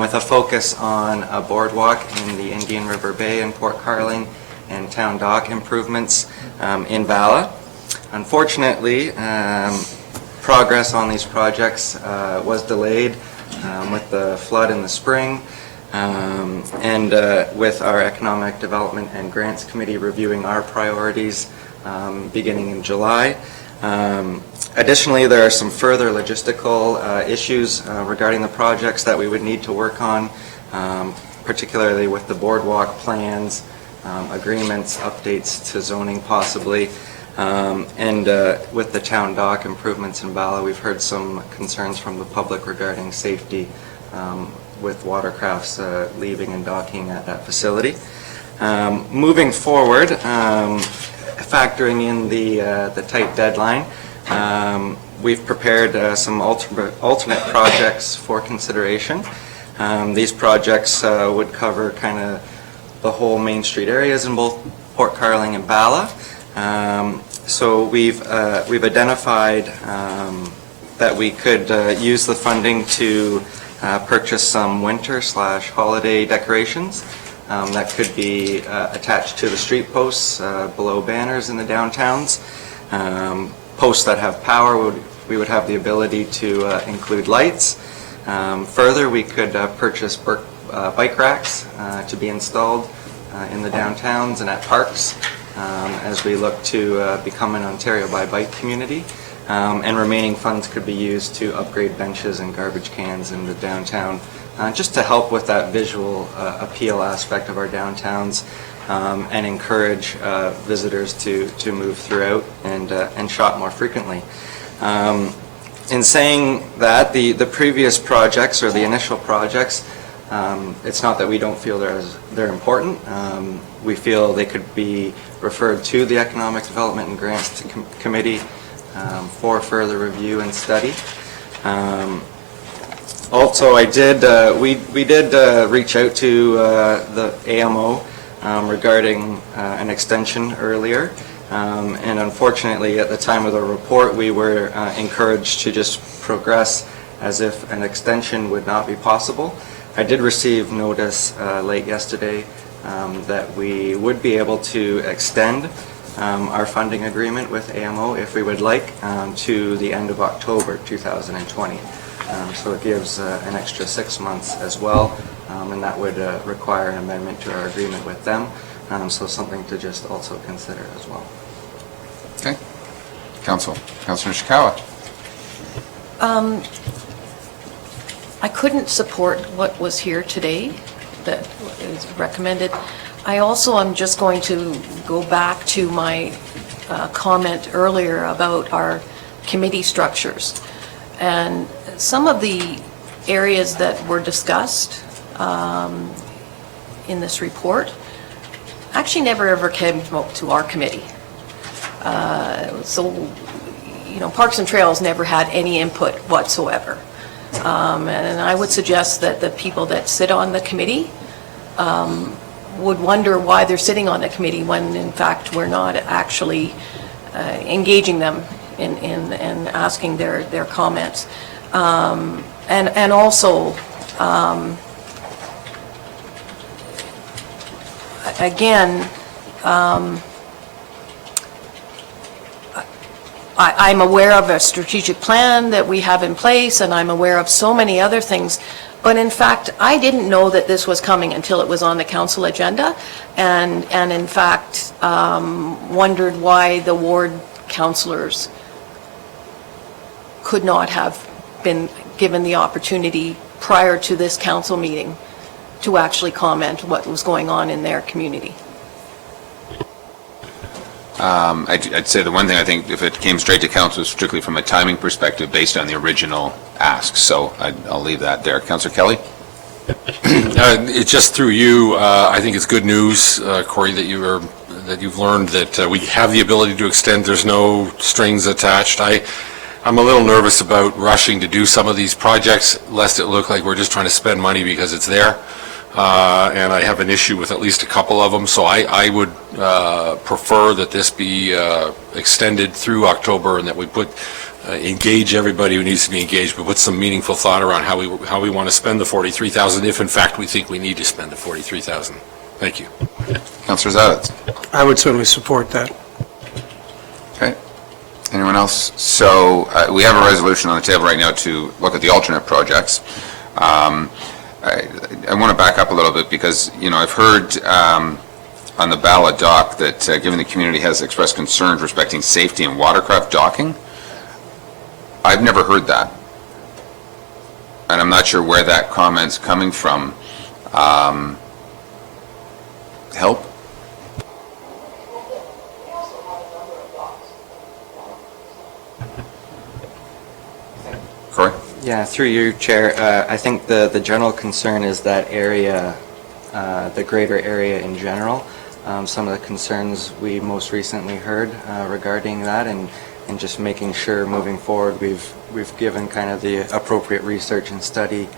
with a focus on a boardwalk in the Indian River Bay in Port Carling and town dock improvements in Bala. Unfortunately, progress on these projects was delayed with the flood in the spring, and with our Economic Development and Grants Committee reviewing our priorities beginning in July. Additionally, there are some further logistical issues regarding the projects that we would need to work on, particularly with the boardwalk plans, agreements, updates to zoning possibly. And with the town dock improvements in Bala, we've heard some concerns from the public regarding safety with watercrafts leaving and docking at that facility. Moving forward, factoring in the tight deadline, we've prepared some alternate projects for consideration. These projects would cover kind of the whole Main Street areas in both Port Carling and Bala. So we've identified that we could use the funding to purchase some winter/holiday decorations that could be attached to the street posts below banners in the downtowns. Posts that have power, we would have the ability to include lights. Further, we could purchase bike racks to be installed in the downtowns and at parks as we look to become an Ontario by Bike community. And remaining funds could be used to upgrade benches and garbage cans in the downtown, just to help with that visual appeal aspect of our downtowns and encourage visitors to move throughout and shop more frequently. In saying that, the previous projects or the initial projects, it's not that we don't feel they're important. We feel they could be referred to the Economic Development and Grants Committee for further review and study. Also, we did reach out to the AMO regarding an extension earlier. And unfortunately, at the time of the report, we were encouraged to just progress as if an extension would not be possible. I did receive notice late yesterday that we would be able to extend our funding agreement with AMO, if we would like, to the end of October 2020. So it gives an extra 6 months as well, and that would require an amendment to our agreement with them. So something to just also consider as well. Okay. Councillor Ishikawa. I couldn't support what was here today that is recommended. I also am just going to go back to my comment earlier about our committee structures. And some of the areas that were discussed in this report actually never ever came to our committee. So, you know, Parks and Trails never had any input whatsoever. And I would suggest that the people that sit on the committee would wonder why they're sitting on the committee when, in fact, we're not actually engaging them in asking their comments. And also, again, I'm aware of a strategic plan that we have in place, and I'm aware of so many other things. But in fact, I didn't know that this was coming until it was on the council agenda, and in fact, wondered why the ward councillors could not have been given the opportunity prior to this council meeting to actually comment what was going on in their community. I'd say the one thing I think, if it came straight to council, is strictly from a timing perspective based on the original ask. So I'll leave that there. Councillor Kelly? It's just through you, I think it's good news, Corey, that you've learned that we have the ability to extend. There's no strings attached. I'm a little nervous about rushing to do some of these projects, lest it look like we're just trying to spend money because it's there. And I have an issue with at least a couple of them, so I would prefer that this be extended through October, and that we engage everybody who needs to be engaged, but put some meaningful thought around how we want to spend the $43,000, if in fact we think we need to spend the $43,000. Thank you. Councillor Zadis? I would certainly support that. Okay. Anyone else? So we have a resolution on the table right now to look at the alternate projects. I want to back up a little bit because, you know, I've heard on the Bala dock that given the community has expressed concerns respecting safety and watercraft docking. I've never heard that. And I'm not sure where that comment's coming from. Help? Yeah, through you, Chair. I think the general concern is that area, the greater area in general. Some of the concerns we most recently heard regarding that, and just making sure moving forward we've given kind of the appropriate research and study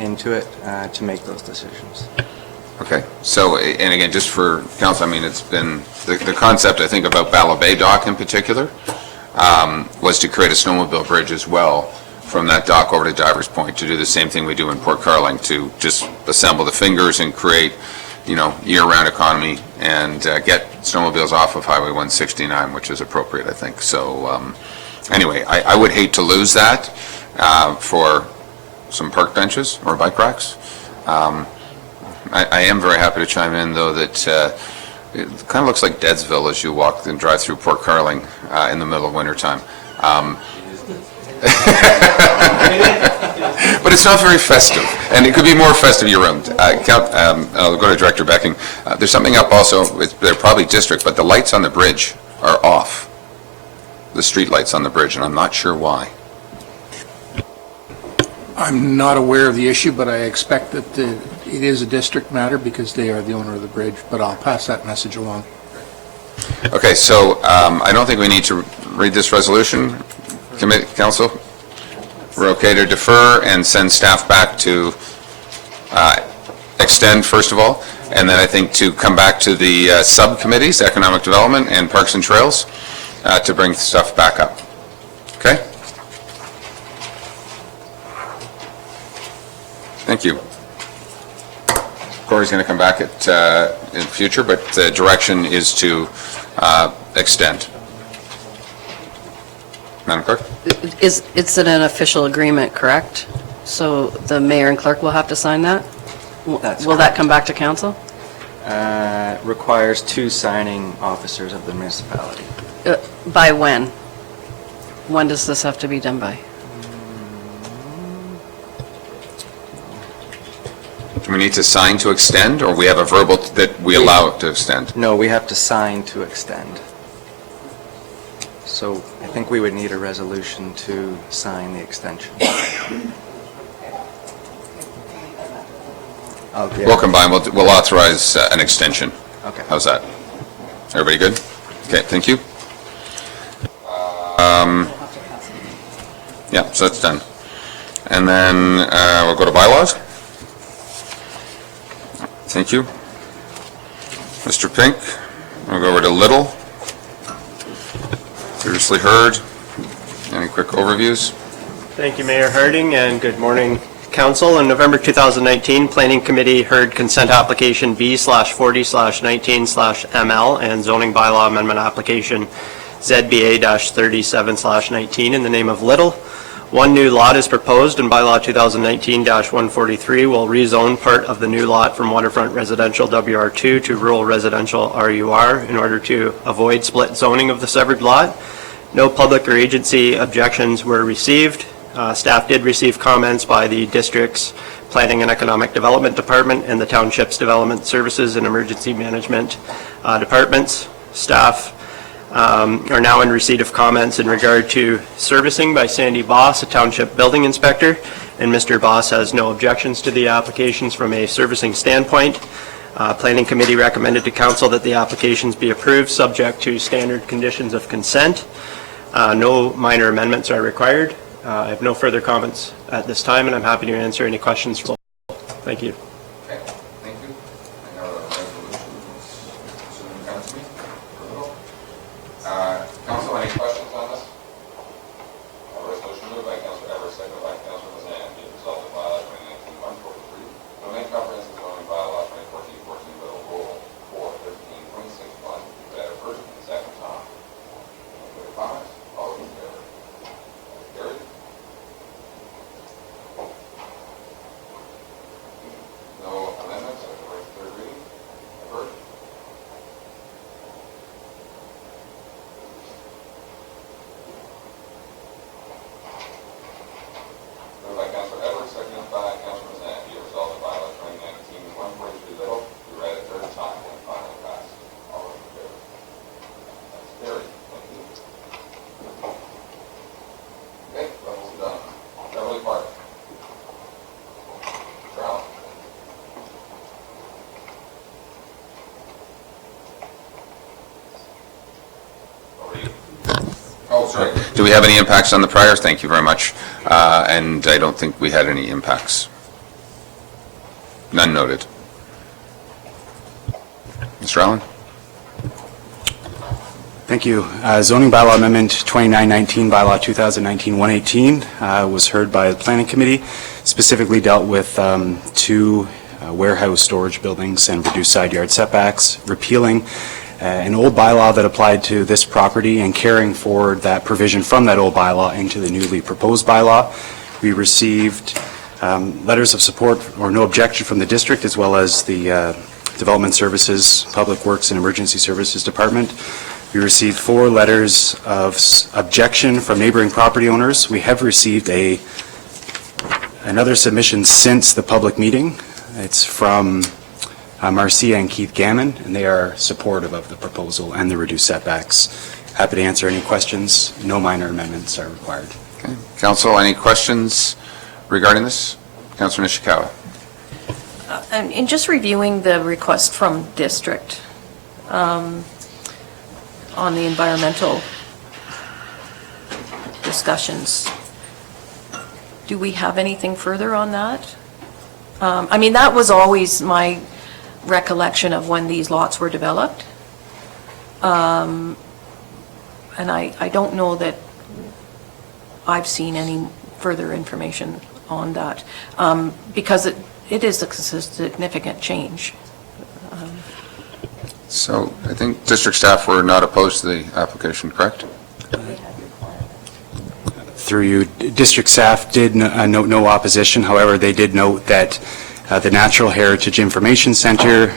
into it to make those decisions. Okay, so, and again, just for council, I mean, it's been, the concept, I think, about Bala Bay Dock in particular, was to create a snowmobile bridge as well from that dock over to Divers Point, to do the same thing we do in Port Carling, to just assemble the fingers and create, you know, year-round economy and get snowmobiles off of Highway 169, which is appropriate, I think. So, anyway, I would hate to lose that for some park benches or bike racks. I am very happy to chime in, though, that it kind of looks like Deadsville as you walk and drive through Port Carling in the middle of wintertime. But it's not very festive, and it could be more festive year-round. I'll go to Director Becking. There's something up also, they're probably district, but the lights on the bridge are off, the street lights on the bridge, and I'm not sure why. I'm not aware of the issue, but I expect that it is a district matter because they are the owner of the bridge, but I'll pass that message along. Okay, so I don't think we need to read this resolution. Council, we're okay to defer and send staff back to extend, first of all, and then I think to come back to the subcommittees, Economic Development and Parks and Trails, to bring stuff back up. Okay? Thank you. Corey's going to come back in the future, but the direction is to extend. Madam Clerk? It's an official agreement, correct? So the mayor and clerk will have to sign that? Will that come back to council? Requires 2 signing officers of the municipality. By when? When does this have to be done by? Do we need to sign to extend, or we have a verbal that we allow it to extend? No, we have to sign to extend. So I think we would need a resolution to sign the extension. We'll combine, we'll authorize an extension. Okay. How's that? Everybody good? Okay, thank you. Yeah, so that's done. And then we'll go to bylaws. Thank you. Mr. Pink, we'll go over to Little. Previously heard. Any quick overviews? Thank you, Mayor Harding, and good morning, Council. In November 2019, Planning Committee heard consent application B/40/19/ML and zoning bylaw amendment application ZBA-37/19 in the name of Little. One new lot is proposed, and bylaw 2019-143 will rezone part of the new lot from waterfront residential WR2 to rural residential RUR in order to avoid split zoning of the severed lot. No public or agency objections were received. Staff did receive comments by the district's Planning and Economic Development Department and the Township's Development Services and Emergency Management departments. Staff are now in receipt of comments in regard to servicing by Sandy Boss, a township building inspector, and Mr. Boss has no objections to the applications from a servicing standpoint. Planning Committee recommended to Council that the applications be approved subject to standard conditions of consent. No minor amendments are required. I have no further comments at this time, and I'm happy to answer any questions. Thank you. Okay, thank you. I know a resolution soon comes to me. Council, any questions on this? A resolution moved by Councilor Everett, seconded by Councilor Mazan, be resolved that bylaw 2019-143, to amend comprehensive zoning bylaw 2014-14 Little Rule 4-13-26-1, better first and second time. Any further comments? All those in favor? Carried. No amendments, I have the right to third reading. Heard. Do we have any impacts on the prior? Thank you very much. And I don't think we had any impacts. None noted. Mr. Allen? Thank you. Zoning bylaw amendment 2919, bylaw 2019-118 was heard by the planning committee, specifically dealt with two warehouse storage buildings and reduced side yard setbacks, repealing an old bylaw that applied to this property and carrying forward that provision from that old bylaw into the newly proposed bylaw. We received letters of support or no objection from the district, as well as the Development Services, Public Works and Emergency Services Department. We received 4 letters of objection from neighboring property owners. We have received another submission since the public meeting. It's from Marcia and Keith Gammon, and they are supportive of the proposal and the reduced setbacks. Happy to answer any questions. No minor amendments are required. Okay. Council, any questions regarding this? Councilor Nishikawa. In just reviewing the request from district on the environmental discussions, do we have anything further on that? I mean, that was always my recollection of when these lots were developed. And I don't know that I've seen any further information on that, because it is a significant change. So I think district staff were not opposed to the application, correct? Through you, district staff did note no opposition. However, they did note that the Natural Heritage Information Center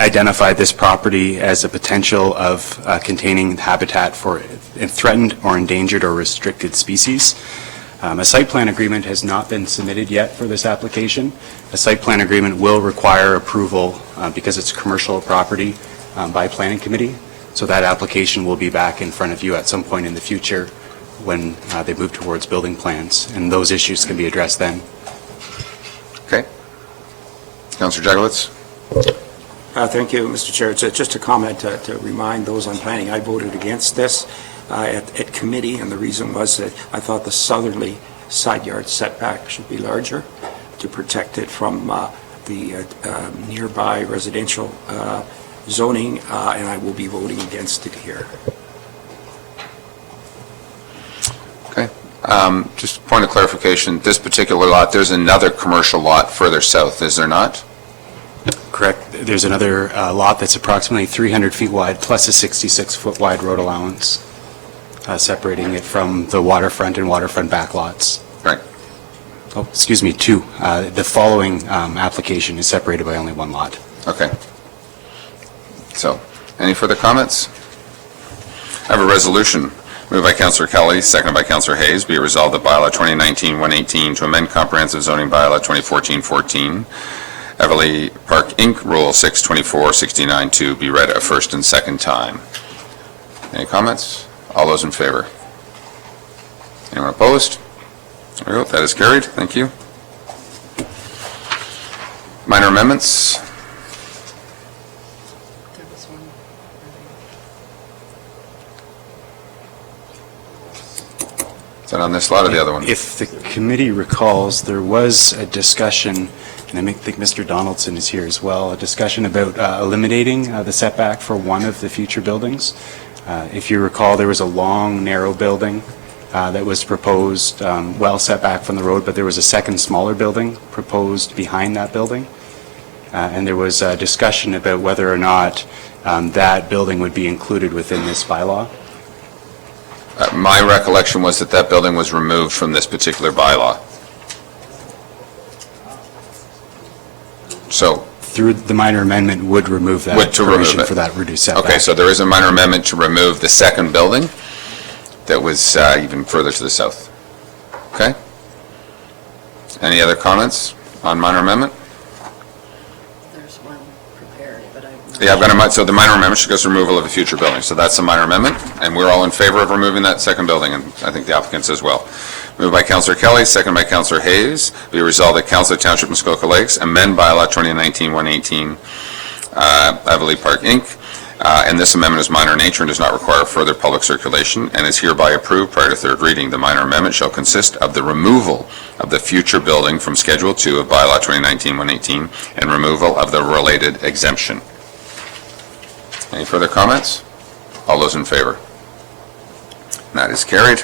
identified this property as a potential of containing habitat for threatened or endangered or restricted species. A site plan agreement has not been submitted yet for this application. A site plan agreement will require approval because it's commercial property by planning committee. So that application will be back in front of you at some point in the future when they move towards building plans, and those issues can be addressed then. Okay. Councillor Jagowitz. Thank you, Mr. Chair. It's just a comment to remind those on planning. I voted against this at committee, and the reason was that I thought the southerly side yard setback should be larger to protect it from the nearby residential zoning, and I will be voting against it here. Okay. Just a point of clarification, this particular lot, there's another commercial lot further south, is there not? Correct. There's another lot that's approximately 300 feet wide plus a 66-foot wide road allowance, separating it from the waterfront and waterfront back lots. Right. Oh, excuse me, 2. The following application is separated by only 1 lot. Okay. So, any further comments? I have a resolution. Moved by Councillor Kelly, seconded by Councillor Hayes. Be it resolved that bylaw 2019-118 to amend comprehensive zoning bylaw 2014-14, Eveleigh Park Inc., Rule 624-69 to be read a first and second time. Any comments? All those in favor? Anyone opposed? There we go. That is carried. Thank you. Minor amendments. Is that on this lot or the other one? If the committee recalls, there was a discussion, and I think Mr. Donaldson is here as well, a discussion about eliminating the setback for one of the future buildings. If you recall, there was a long, narrow building that was proposed, well set back from the road, but there was a second smaller building proposed behind that building. And there was a discussion about whether or not that building would be included within this bylaw. My recollection was that that building was removed from this particular bylaw. So through the minor amendment would remove that provision for that reduced setback. Okay, so there is a minor amendment to remove the second building that was even further to the south. Okay? Any other comments on minor amendment? There's one prepared, but Yeah, I've got a, so the minor amendment should go to removal of a future building. So that's a minor amendment, and we're all in favor of removing that second building, and I think the applicants as well. Moved by Councillor Kelly, second by Councillor Hayes. Be resolved that Council of Township Muskoka Lakes amend bylaw 2019-118, Eveleigh Park Inc., and this amendment is minor in nature and does not require further public circulation and is hereby approved prior to third reading. The minor amendment shall consist of the removal of the future building from Schedule 2 of Bylaw 2019-118 and removal of the related exemption. Any further comments? All those in favor? That is carried.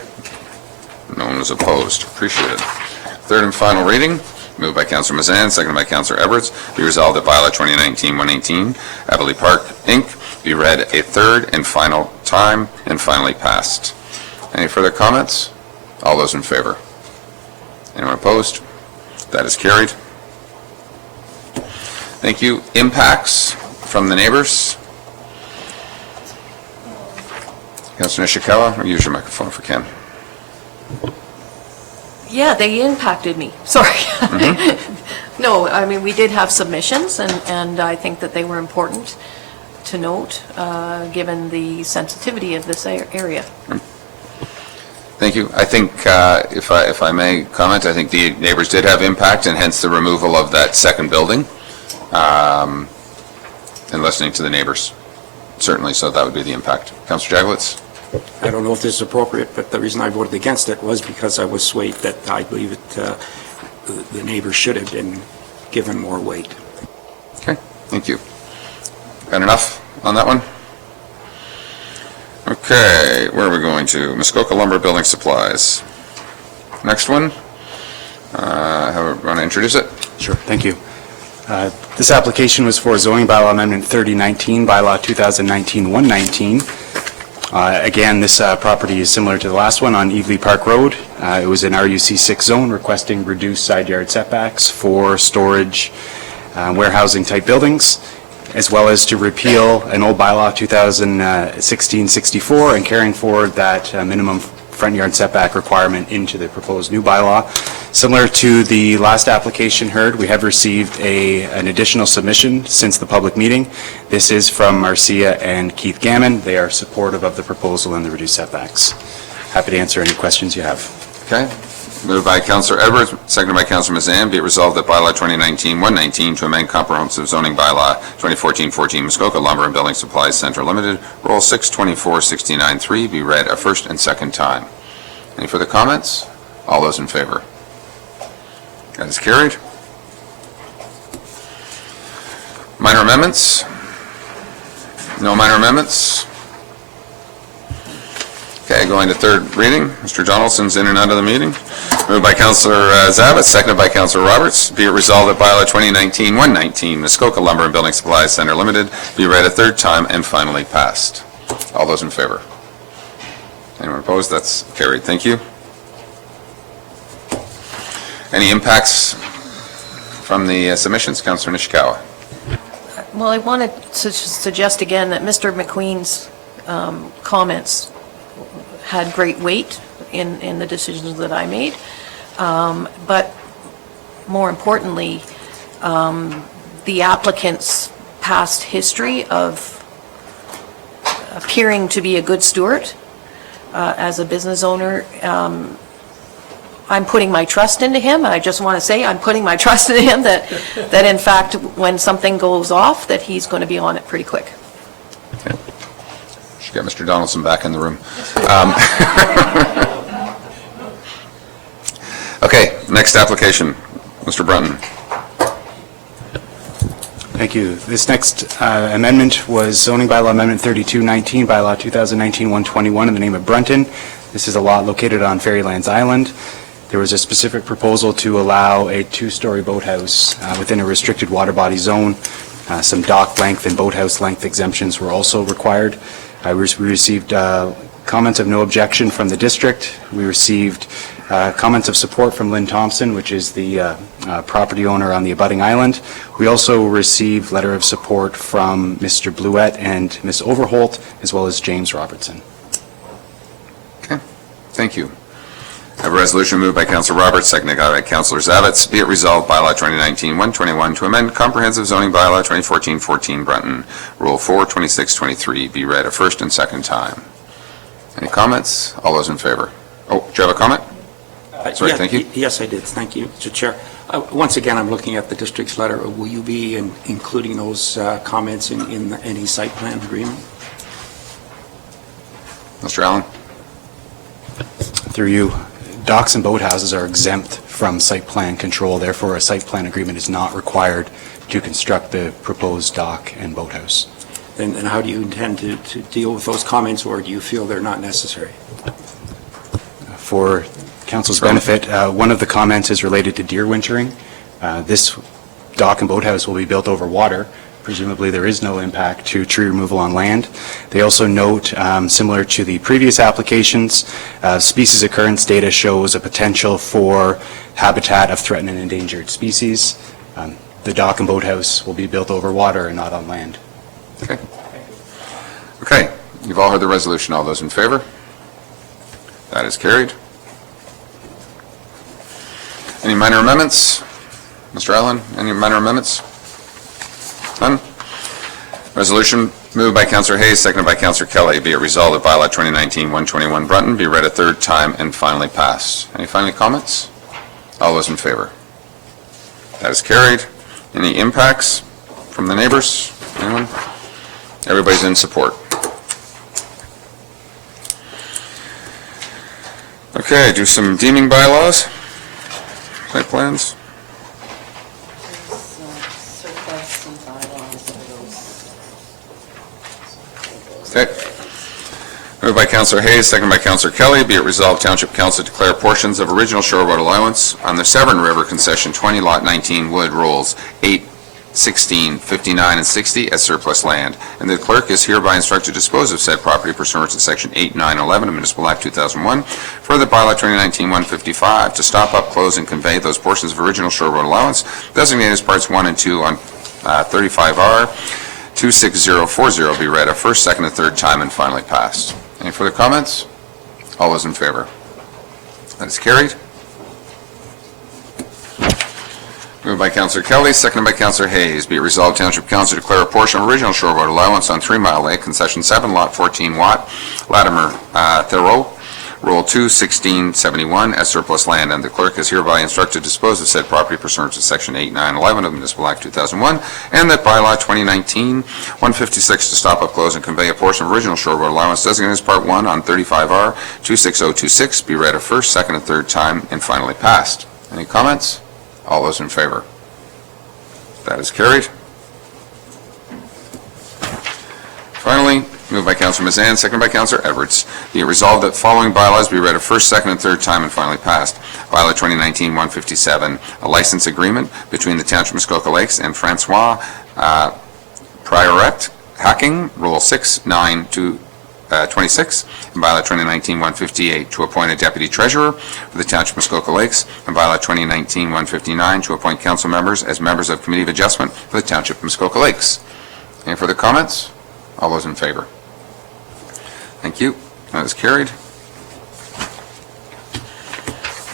No one was opposed. Appreciate it. Third and final reading, moved by Councillor Mazan, seconded by Councillor Edwards. Be resolved that Bylaw 2019-118, Eveleigh Park, Inc., be read a third and final time and finally passed. Any further comments? All those in favor? Anyone opposed? That is carried. Thank you. Impacts from the neighbors? Councillor Nishikawa, or use your microphone for Ken. Yeah, they impacted me. Sorry. No, I mean, we did have submissions, and I think that they were important to note, given the sensitivity of this area. Thank you. I think, if I may comment, I think the neighbors did have impact, and hence the removal of that second building, and listening to the neighbors. Certainly, so that would be the impact. Councillor Jaglitz? I don't know if this is appropriate, but the reason I voted against it was because I was swayed that I believe the neighbors should have been given more weight. Okay, thank you. Got enough on that one? Okay, where are we going to? Muskoka Lumber Building Supplies. Next one. Want to introduce it? Sure, thank you. This application was for zoning bylaw amendment 3019, bylaw 2019-119. Again, this property is similar to the last one on Eveleigh Park Road. It was an RUC 6 zone requesting reduced side yard setbacks for storage, warehousing type buildings, as well as to repeal an old bylaw 2016-64 and carrying forward that minimum front yard setback requirement into the proposed new bylaw. Similar to the last application heard, we have received an additional submission since the public meeting. This is from Marcia and Keith Gammon. They are supportive of the proposal and the reduced setbacks. Happy to answer any questions you have. Okay. Moved by Councillor Edwards, seconded by Councillor Mazan. Be it resolved that Bylaw 2019-119 to amend comprehensive zoning bylaw 2014-14 Muskoka Lumber and Building Supplies Center Limited, Roll 624-69-3, be read a first and second time. Any further comments? All those in favor? That is carried. Minor amendments? No minor amendments? Okay, going to third reading. Mr. Donaldson's in and out of the meeting. Moved by Councillor Zabit, seconded by Councillor Roberts. Be it resolved that Bylaw 2019-119, Muskoka Lumber and Building Supplies Center Limited, be read a third time and finally passed. All those in favor? Anyone opposed? That's carried. Thank you. Any impacts from the submissions? Councillor Nishikawa. Well, I wanted to suggest again that Mr. McQueen's comments had great weight in the decisions that I made, but more importantly, the applicant's past history of appearing to be a good steward as a business owner. I'm putting my trust into him, and I just want to say I'm putting my trust into him that in fact, when something goes off, that he's going to be on it pretty quick. Okay. Should get Mr. Donaldson back in the room. Okay, next application, Mr. Brunton. Thank you. This next amendment was zoning bylaw amendment 3219, bylaw 2019-121 in the name of Brunton. This is a lot located on Fairylands Island. There was a specific proposal to allow a two-story boathouse within a restricted water body zone. Some dock length and boathouse length exemptions were also required. We received comments of no objection from the district. We received comments of support from Lynn Thompson, which is the property owner on the abutting island. We also received letter of support from Mr. Bluett and Ms. Overholt, as well as James Robertson. Okay, thank you. I have a resolution moved by Councillor Roberts, seconded by Councillor Zavitz. Be it resolved, Bylaw 2019-121 to amend comprehensive zoning bylaw 2014-14 Brunton, Rule 42623, be read a first and second time. Any comments? All those in favor? Oh, do you have a comment? Sorry, Yeah, thank you. Yes, I did. Thank you, Mr. Chair. Once again, I'm looking at the district's letter. Will you be including those comments in any site plan agreement? Mr. Allen? Through you, docks and boathouses are exempt from site plan control, therefore a site plan agreement is not required to construct the proposed dock and boathouse. And how do you intend to deal with those comments, or do you feel they're not necessary? For council's benefit, one of the comments is related to deer wintering. This dock and boathouse will be built over water. Presumably, there is no impact to tree removal on land. They also note, similar to the previous applications, species occurrence data shows a potential for habitat of threatened and endangered species. The dock and boathouse will be built over water and not on land. Okay. Okay, you've all heard the resolution. All those in favor? That is carried. Any minor amendments? Mr. Allen, any minor amendments? None? Resolution moved by Councillor Hayes, seconded by Councillor Kelly. Be it resolved that bylaw 2019-121 Brunton be read a third time and finally passed. Any final comments? All those in favor? That is carried. Any impacts from the neighbors? Anyone? Everybody's in support. Okay, do some deeming bylaws, site plans. Okay. Moved by Councillor Hayes, second by Councillor Kelly. Be it resolved, Township Council declare portions of original Shore Road Allowance on the Severn River Concession 20 Lot 19 Wood Rolls 8, 16, 59, and 60 as surplus land, and the clerk is hereby instructed to dispose of said property pursuant to Section 8, 9, 11 of Municipal Act 2001, further bylaw 2019-155, to stop up, close, and convey those portions of original Shore Road Allowance designated as Parts 1 and 2 on 35R 26040 be read a first, second, and third time and finally passed. Any further comments? All those in favor? That is carried. Moved by Councillor Kelly, seconded by Councillor Hayes. Be it resolved, Township Council declare a portion of original Shore Road Allowance on 3 Mile Lake, Concession 7, Lot 14 Watt, Latimer, Thoreau, Roll 2, 1671 as surplus land, and the clerk is hereby instructed to dispose of said property pursuant to Section 8, 9, 11 of Municipal Act 2001, and that bylaw 2019-156 to stop up, close, and convey a portion of original Shore Road Allowance designated as Part 1 on 35R 26026 be read a first, second, and third time and finally passed. Any comments? All those in favor? That is carried. Finally, moved by Councillor Mazan, seconded by Councillor Edwards. Be it resolved that following bylaws be read a first, second, and third time and finally passed. Bylaw 2019-157, a license agreement between the Township of Muskoka Lakes and Francois Prioret Hacking, Rule 6, 9 to 26, and bylaw 2019-158 to appoint a deputy treasurer for the Township of Muskoka Lakes, and bylaw 2019-159 to appoint council members as members of Committee of Adjustment for the Township of Muskoka Lakes. Any further comments? All those in favor? Thank you. That is carried.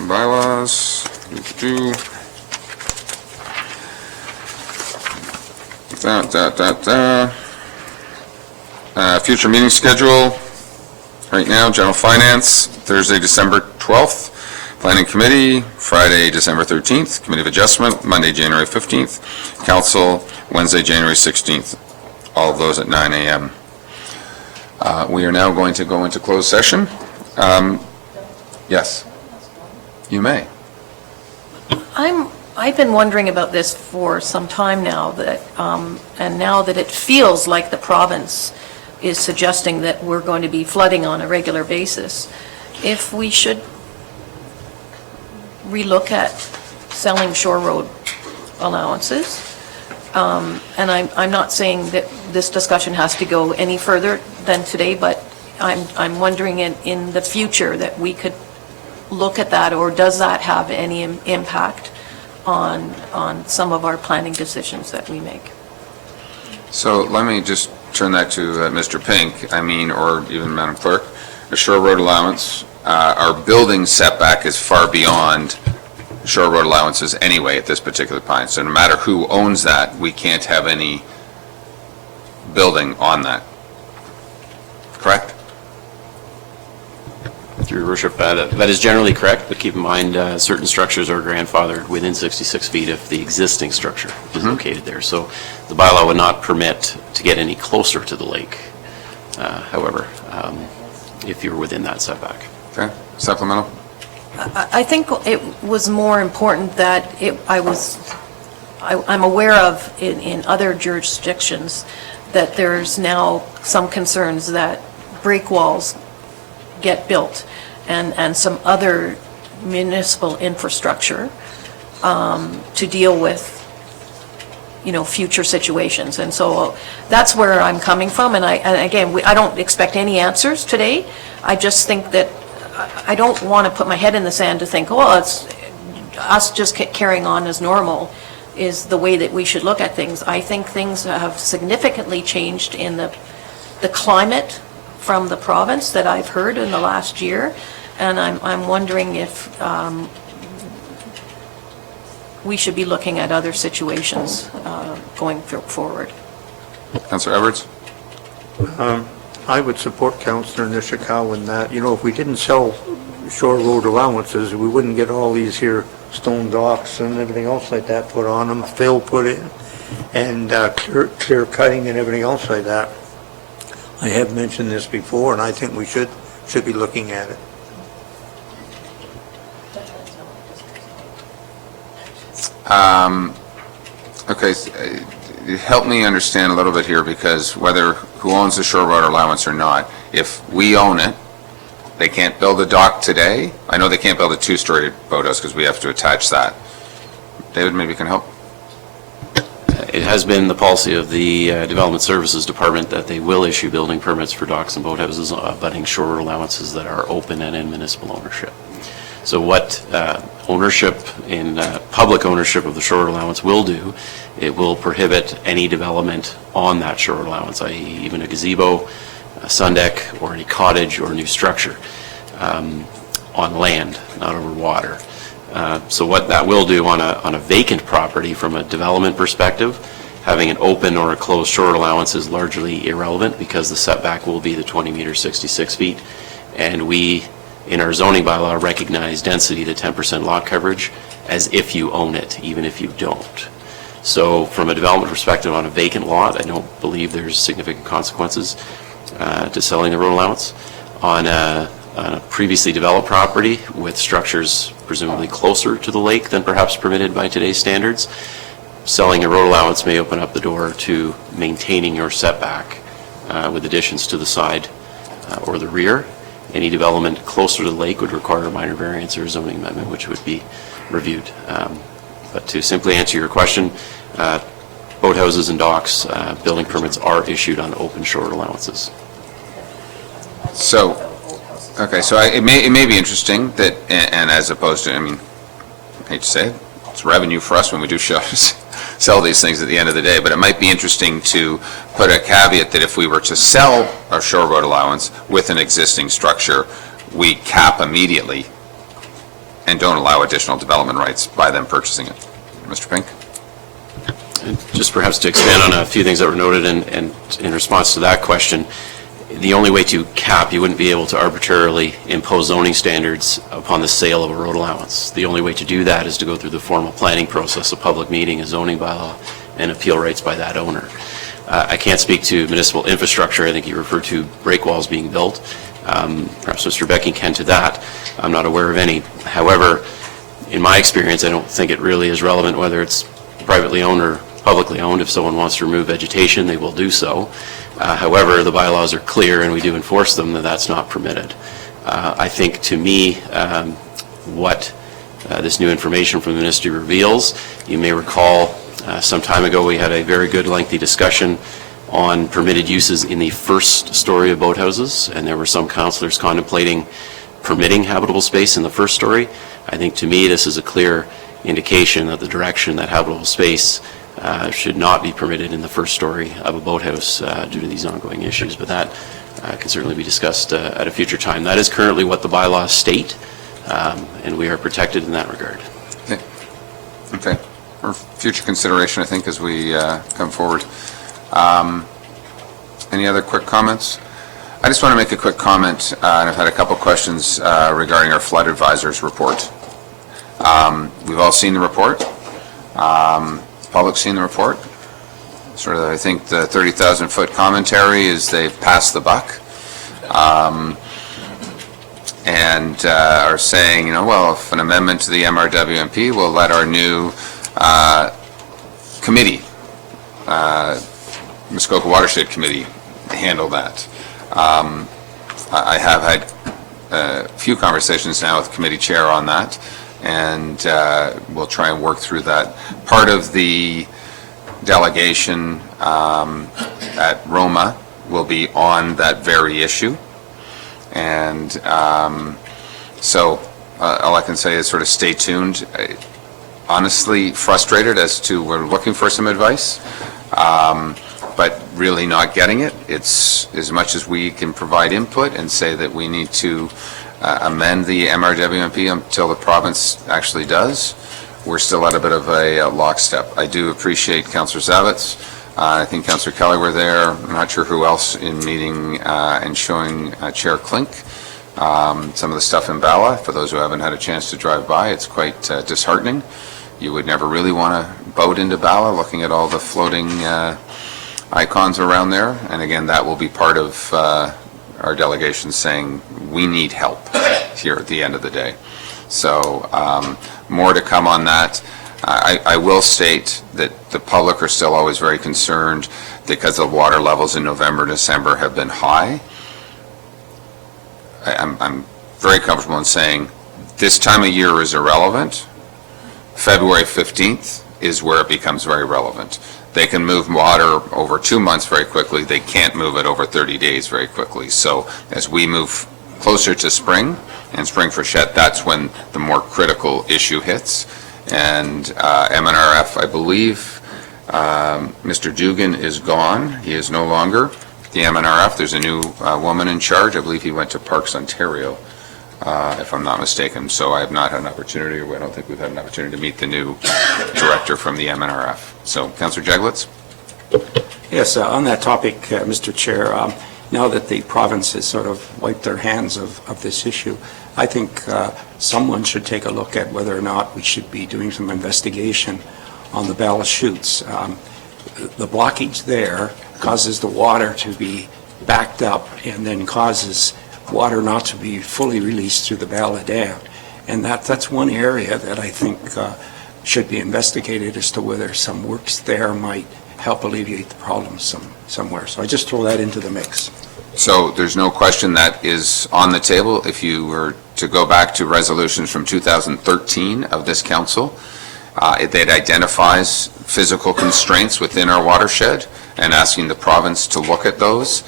Bylaws. Future meeting schedule. Right now, General Finance, Thursday, December 12th. Planning Committee, Friday, December 13th. Committee of Adjustment, Monday, January 15th. Council, Wednesday, January 16th. All of those at 9 a.m. We are now going to go into closed session. Yes, you may. I've been wondering about this for some time now, that, and now that it feels like the province is suggesting that we're going to be flooding on a regular basis, if we should relook at selling Shore Road allowances. And I'm not saying that this discussion has to go any further than today, but I'm wondering in the future that we could look at that, or does that have any impact on some of our planning decisions that we make? So let me just turn that to Mr. Pink, or even Madam Clerk. The Shore Road Allowance, our building setback is far beyond Shore Road allowances anyway at this particular point. So no matter who owns that, we can't have any building on that. Correct? Through your worship, that is generally correct, but keep in mind, certain structures are grandfathered within 66 feet if the existing structure is located there. So the bylaw would not permit to get any closer to the lake, however, if you're within that setback. Okay, supplemental? I think it was more important that I'm aware of in other jurisdictions that there's now some concerns that break walls get built and some other municipal infrastructure to deal with, future situations. And so that's where I'm coming from. And I don't expect any answers today. I just think that I don't want to put my head in the sand to think, it's us just carrying on as normal is the way that we should look at things. I think things have significantly changed in the climate from the province that I've heard in the last year, and I'm wondering if we should be looking at other situations going forward. Councillor Edwards? I would support Councillor Nishikawa in that, if we didn't sell Shore Road Allowances, we wouldn't get all these here stone docks and everything else like that put on them, fill put in, and clear cutting and everything else like that. I have mentioned this before, and I think we should be looking at it. Okay, help me understand a little bit here, because whether who owns the Shore Road Allowance or not, if we own it, they can't build a dock today? I know they can't build a two-story boathouse because we have to attach that. David, maybe you can help? It has been the policy of the Development Services Department that they will issue building permits for docks and boathouses abutting shore allowances that are open and in municipal ownership. So what ownership in public ownership of the shore allowance will do, it will prohibit any development on that shore allowance, i.e. even a gazebo, a sun deck, or any cottage or new structure on land, not over water. So what that will do on a vacant property from a development perspective, having an open or a closed shore allowance is largely irrelevant because the setback will be the 20 meters, 66 feet. And we, in our zoning bylaw, recognize density, the 10% lot coverage, as if you own it, even if you don't. So from a development perspective on a vacant lot, I don't believe there's significant consequences to selling the road allowance. On a previously developed property with structures presumably closer to the lake than perhaps permitted by today's standards, selling a road allowance may open up the door to maintaining your setback with additions to the side or the rear. Any development closer to the lake would require a minor variance or a zoning amendment, which would be reviewed. But to simply answer your question, boathouses and docks, building permits are issued on open shore allowances. So, okay, so it may be interesting that, and as opposed to, I hate to say it, it's revenue for us when we do sell these things at the end of the day, but it might be interesting to put a caveat that if we were to sell our shore road allowance with an existing structure, we cap immediately and don't allow additional development rights by them purchasing it. Mr. Pink? And just perhaps to expand on a few things that were noted and in response to that question, the only way to cap, you wouldn't be able to arbitrarily impose zoning standards upon the sale of a road allowance. The only way to do that is to go through the formal planning process, a public meeting, a zoning bylaw, and appeal rights by that owner. I can't speak to municipal infrastructure. I think you referred to break walls being built. Perhaps Mr. Becking can to that. I'm not aware of any. However, in my experience, I don't think it really is relevant whether it's privately owned or publicly owned. If someone wants to remove vegetation, they will do so. However, the bylaws are clear and we do enforce them that that's not permitted. I think to me, what this new information from the ministry reveals, you may recall some time ago we had a very good lengthy discussion on permitted uses in the first story of boathouses, and there were some councillors contemplating permitting habitable space in the first story. I think to me this is a clear indication that the direction that habitable space should not be permitted in the first story of a boathouse due to these ongoing issues, but that can certainly be discussed at a future time. That is currently what the bylaws state, and we are protected in that regard. Okay. For future consideration, I think, as we come forward. Any other quick comments? I just want to make a quick comment, and I've had a couple questions regarding our flood advisors report. We've all seen the report. Public's seen the report. Sort of, I think the 30,000-foot commentary is they've passed the buck. And are saying, well, if an amendment to the MRWMP will let our new committee, Muskoka Watershed Committee, handle that. I have had a few conversations now with committee chair on that, and we'll try and work through that. Part of the delegation at Roma will be on that very issue. And so all I can say is sort of stay tuned. Honestly frustrated as to we're looking for some advice, but really not getting it. It's as much as we can provide input and say that we need to amend the MRWMP until the province actually does. We're still at a bit of a lockstep. I do appreciate Councillor Zavitz. I think Councillor Kelly were there. I'm not sure who else in meeting and showing Chair Klink some of the stuff in Bala. For those who haven't had a chance to drive by, it's quite disheartening. You would never really want to boat into Bala looking at all the floating icons around there. And again, that will be part of our delegation saying we need help here at the end of the day. So more to come on that. I will state that the public are still always very concerned because the water levels in November, December have been high. I'm very comfortable in saying this time of year is irrelevant. February 15th is where it becomes very relevant. They can move water over 2 months very quickly. They can't move it over 30 days very quickly. So as we move closer to spring and spring freshet, that's when the more critical issue hits. And MNRF, I believe, Mr. Dugan is gone. He is no longer the MNRF. There's a new woman in charge. I believe he went to Parks, Ontario, if I'm not mistaken. So I have not had an opportunity, or I don't think we've had an opportunity to meet the new director from the MNRF. So, Councillor Jaglitz? Yes, on that topic, Mr. Chair, now that the province has sort of wiped their hands of this issue, I think someone should take a look at whether or not we should be doing some investigation on the Bala chutes. The blockage there causes the water to be backed up and then causes water not to be fully released through the Bala Dam. And that's one area that I think should be investigated as to whether some works there might help alleviate the problem somewhere. So I just throw that into the mix. So there's no question that is on the table. If you were to go back to resolutions from 2013 of this council, it identifies physical constraints within our watershed and asking the province to look at those.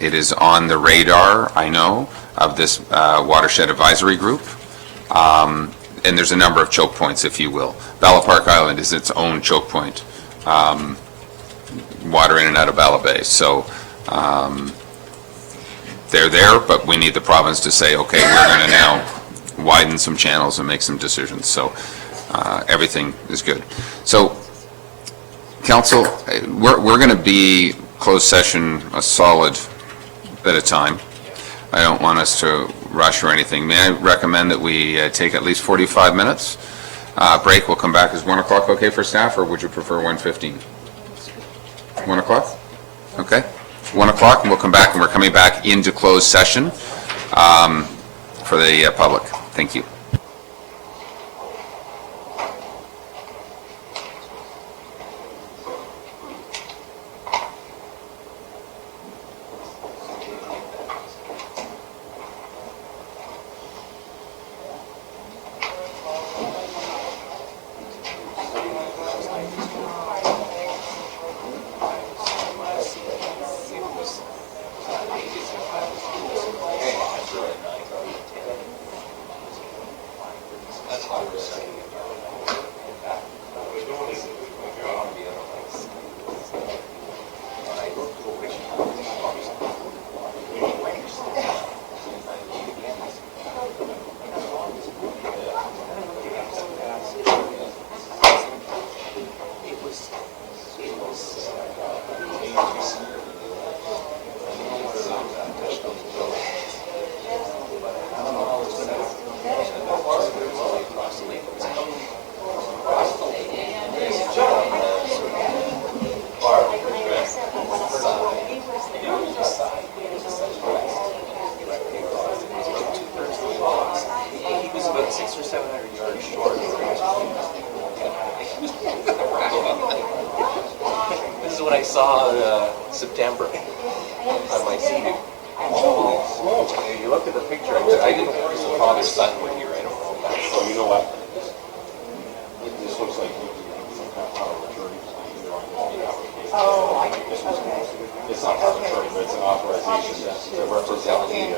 It is on the radar, I know, of this watershed advisory group. And there's a number of choke points, if you will. Bala Park Island is its own choke point, water in and out of Bala Bay. So they're there, but we need the province to say, okay, we're going to now widen some channels and make some decisions. So everything is good. So, Council, we're going to be closed session a solid bit of time. I don't want us to rush or anything. May I recommend that we take at least 45 minutes? Break, we'll come back. Is 1 o'clock okay for staff, or would you prefer 1:15? 1 o'clock? Okay. 1 o'clock, and we'll come back, and we're coming back into closed session for the public. Thank you. September on my CD. You look at the picture, I didn't know the father son were here, I don't know that. So you know what? This looks like some kind of power of attorney. It's not power of attorney, but it's an authorization to represent the